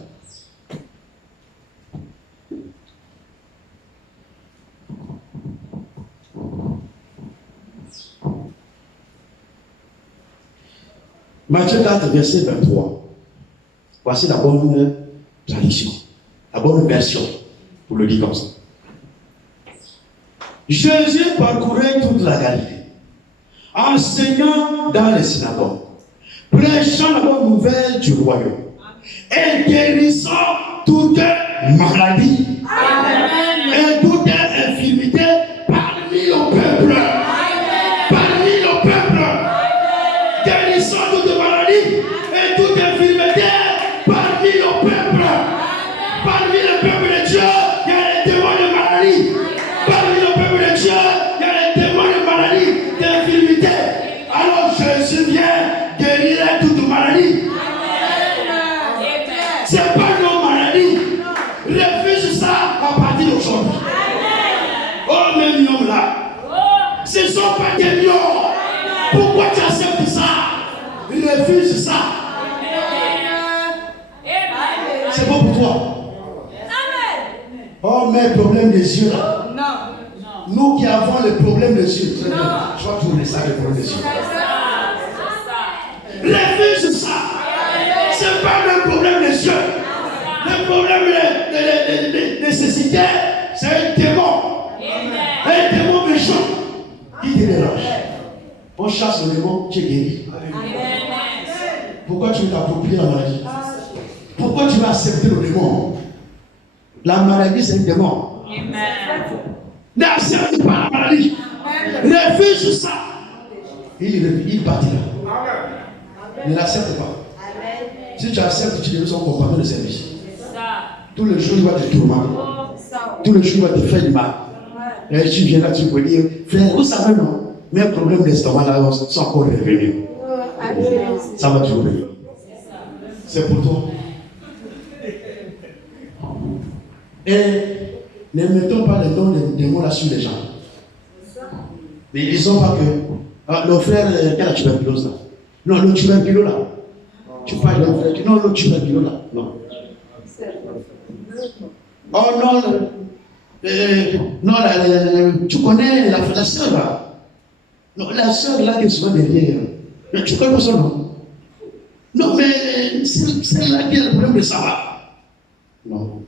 Matthieu 4, verset 23. Voici la bonne traduction, la bonne version, pour le dire comme ça. Jésus parcourait toute la Galilée, enseignant dans les synagogues, prêchant la bonne nouvelle du royaume et guérissant toute maladie et toute infirmité parmi le peuple. Parmi le peuple. Guérissant toute maladie et toute infirmité parmi le peuple. Parmi le peuple de Dieu, il y a les démons de maladie. Parmi le peuple de Dieu, il y a les démons de maladie, d'infirmité. Alors Jésus vient guérir toute maladie. C'est pas nos maladies. Refuse ça à partir d'aujourd'hui. Oh, mes mions là. Ce ne sont pas des mions. Pourquoi tu acceptes ça? Refuse ça. C'est bon pour toi. Oh, mais problème des yeux là. Non. Nous qui avons le problème des yeux. Non. Je vais trouver ça, le problème des yeux. Refuse ça. C'est pas le problème des yeux. Le problème de nécessité, c'est un démon. Un démon méchant qui te dérange. On chasse le démon, tu es guéri. Pourquoi tu veux t'approprier la maladie? Pourquoi tu veux accepter le démon? La maladie, c'est un démon. N'accepte pas la maladie. Refuse ça. Il partira. Ne l'accepte pas. Si tu acceptes, tu deviens son compagnon de service. Tous les jours, il va te tourmenter. Tous les jours, il va te faire du mal. Et tu viens là, tu peux dire, frère, vous savez, non? Mes problèmes d'estomac là sont encore revenus. Ça va toujours revenir. C'est pour toi. Et ne mettons pas les noms des démons là sur les gens. Ne disons pas que le frère qui a la tuberculose là. Non, le tuberculose là. Tu parles d'un frère. Non, le tuberculose là. Non. Oh non, non, tu connais la sœur là. Non, la sœur là qui est souvent derrière. Tu connais pas son nom? Non, mais c'est là qui a le problème de ça là. Non.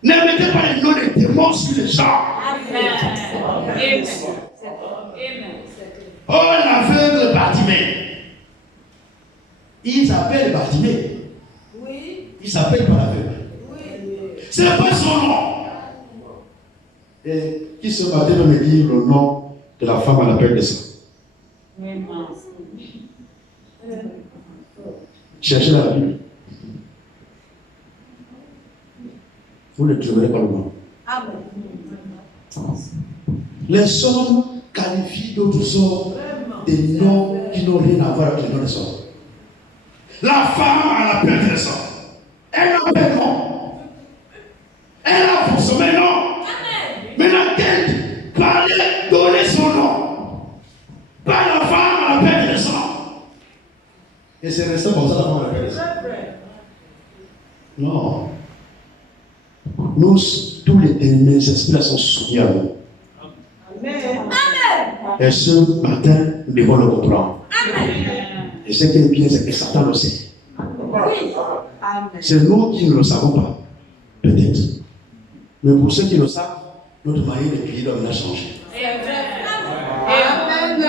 Ne mettez pas les noms des démons sur les gens. Amen. Oh, l'aveugle Bartimée. Il s'appelle Bartimée. Oui. Il s'appelle pas l'aveugle. Oui. C'est pas son nom. Et qui ce matin va me dire le nom de la femme à la paix de sang? Cherchez la Bible. Vous ne trouverez pas le nom. Les hommes qualifient d'autres hommes des noms qui n'ont rien à voir avec les noms des hommes. La femme à la paix de sang. Elle n'a pas de nom. Elle a forcément un nom. Maintenant, qu'elle parlait, donner son nom. Pas la femme à la paix de sang. Et c'est resté comme ça, la femme à la paix de sang. Non. Nous, tous les esprits sont soumis à nous. Amen. Et ce matin, nous devons le comprendre. Amen. Et ce qui est bien, c'est que Satan le sait. Oui. C'est nous qui ne le savons pas. Peut-être. Mais pour ceux qui le savent, notre manière de prier doit maintenant changer. Amen.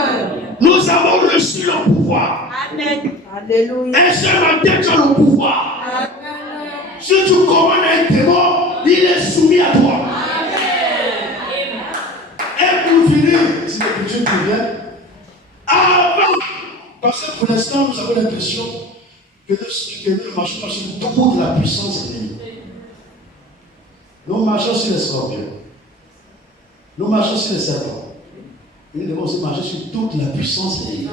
Nous avons reçu le pouvoir. pouvoir. Amen. Alléluia. Un seul matin, tu as le pouvoir. Amen. Si tu commandes un démon, il est soumis à toi. Amen. Et pour finir, si l'écriture prévient, avant, parce que pour l'instant, nous avons l'impression que nous ne marchons pas sur toute la puissance ennemie. Nous marchons sur les scorpions. Nous marchons sur les serpents. Nous devons aussi marcher sur toute la puissance ennemie.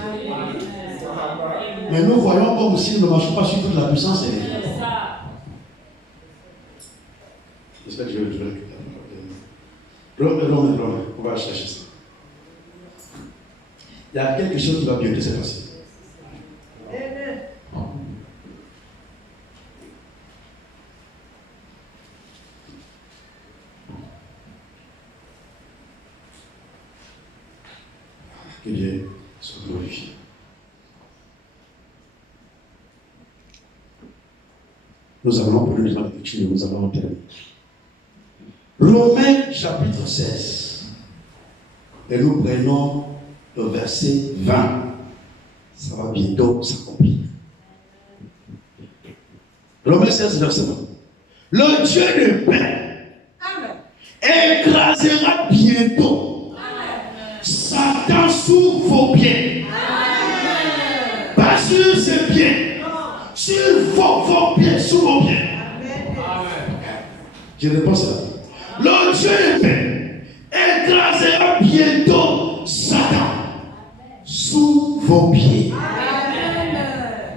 Mais nous voyons comme si nous ne marchons pas sur toute la puissance ennemie. J'espère que je vais récupérer. Non, on va chercher ça. Il y a quelque chose qui va bientôt se passer. Que Dieu soit glorifié. Nous allons pour la lecture, nous allons terminer. Romains chapitre 16. Et nous prenons le verset 20. Ça va bientôt s'accomplir. Romains 16, verset 20. Le Dieu de paix écrasera bientôt Satan sous vos pieds. Amen. Pas sur ses pieds. Sur vos pieds, sous vos pieds. Amen. Je réponds ça. Le Dieu de paix écrasera bientôt Satan sous vos pieds. Amen.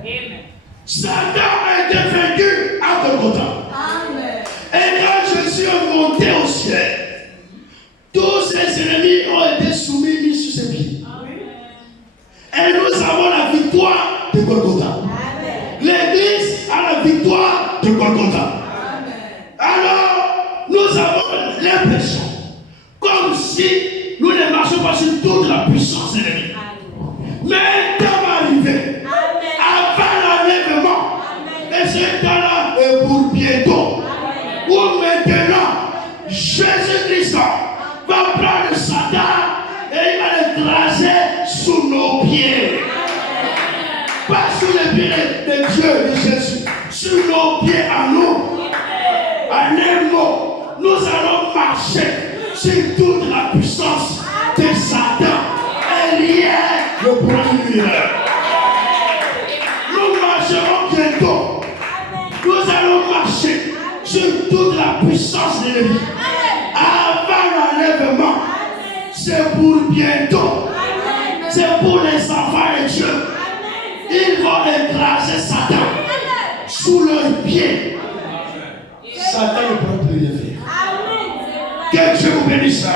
Satan a été vaincu à Golgotha. Amen. Et quand Jésus est monté au ciel, tous ses ennemis ont été soumis mis sur ses pieds. Et nous avons la victoire de Golgotha. L'église a la victoire de Golgotha. Alors, nous avons l'impression comme si nous ne marchions pas sur toute la puissance ennemie. Mais un temps va arriver avant l'enlèvement. Et ce temps-là est pour bientôt. Ou maintenant, Jésus-Christ va prendre Satan et il va l'écraser sous nos pieds. Pas sous les pieds de Dieu, de Jésus, sur nos pieds à nous. En un mot, nous allons marcher sur toute la puissance de Satan et lier le premier. Nous marcherons bientôt. Nous allons marcher sur toute la puissance de l'ennemi. Avant l'enlèvement, c'est pour bientôt. C'est pour les enfants de Dieu. Ils vont écraser Satan sous leurs pieds. Satan ne pourra plus rien faire. Que Dieu vous bénisse.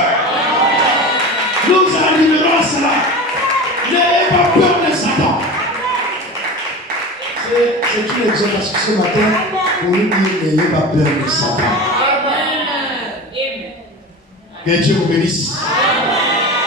Nous arriverons à cela. N'ayez pas peur de Satan. C'est une exhortation ce matin pour nous dire n'ayez pas peur de Satan. Que Dieu vous bénisse.